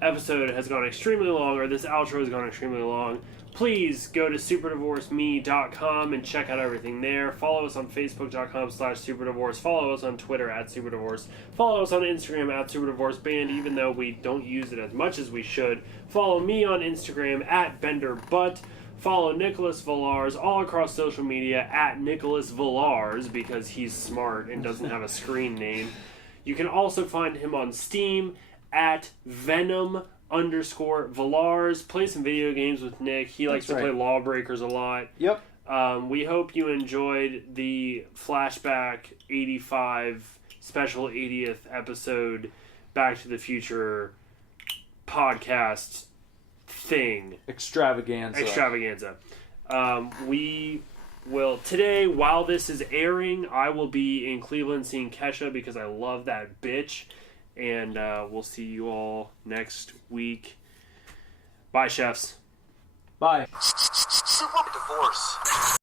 episode has gone extremely long, or this outro has gone extremely long. Please go to superdivorceme.com and check out everything there. Follow us on facebook.com/superdivorce. Follow us on Twitter @superdivorce. Follow us on Instagram @superdivorceband, even though we don't use it as much as we should. Follow me on Instagram @benderbutt. Follow Nicholas Villars all across social media @Nicholas Villars because he's smart and doesn't have a screen name. You can also find him on Steam @Venom_Villars. Play some video games with Nick. He likes to play Lawbreakers a lot. Yep. We hope you enjoyed the Flashback 85 special 80th episode Back to the Future podcast thing. Extravaganza. We will today, while this is airing, I will be in Cleveland seeing Kesha because I love that bitch. And we'll see you all next week. Bye, chefs. Bye. Super Divorce.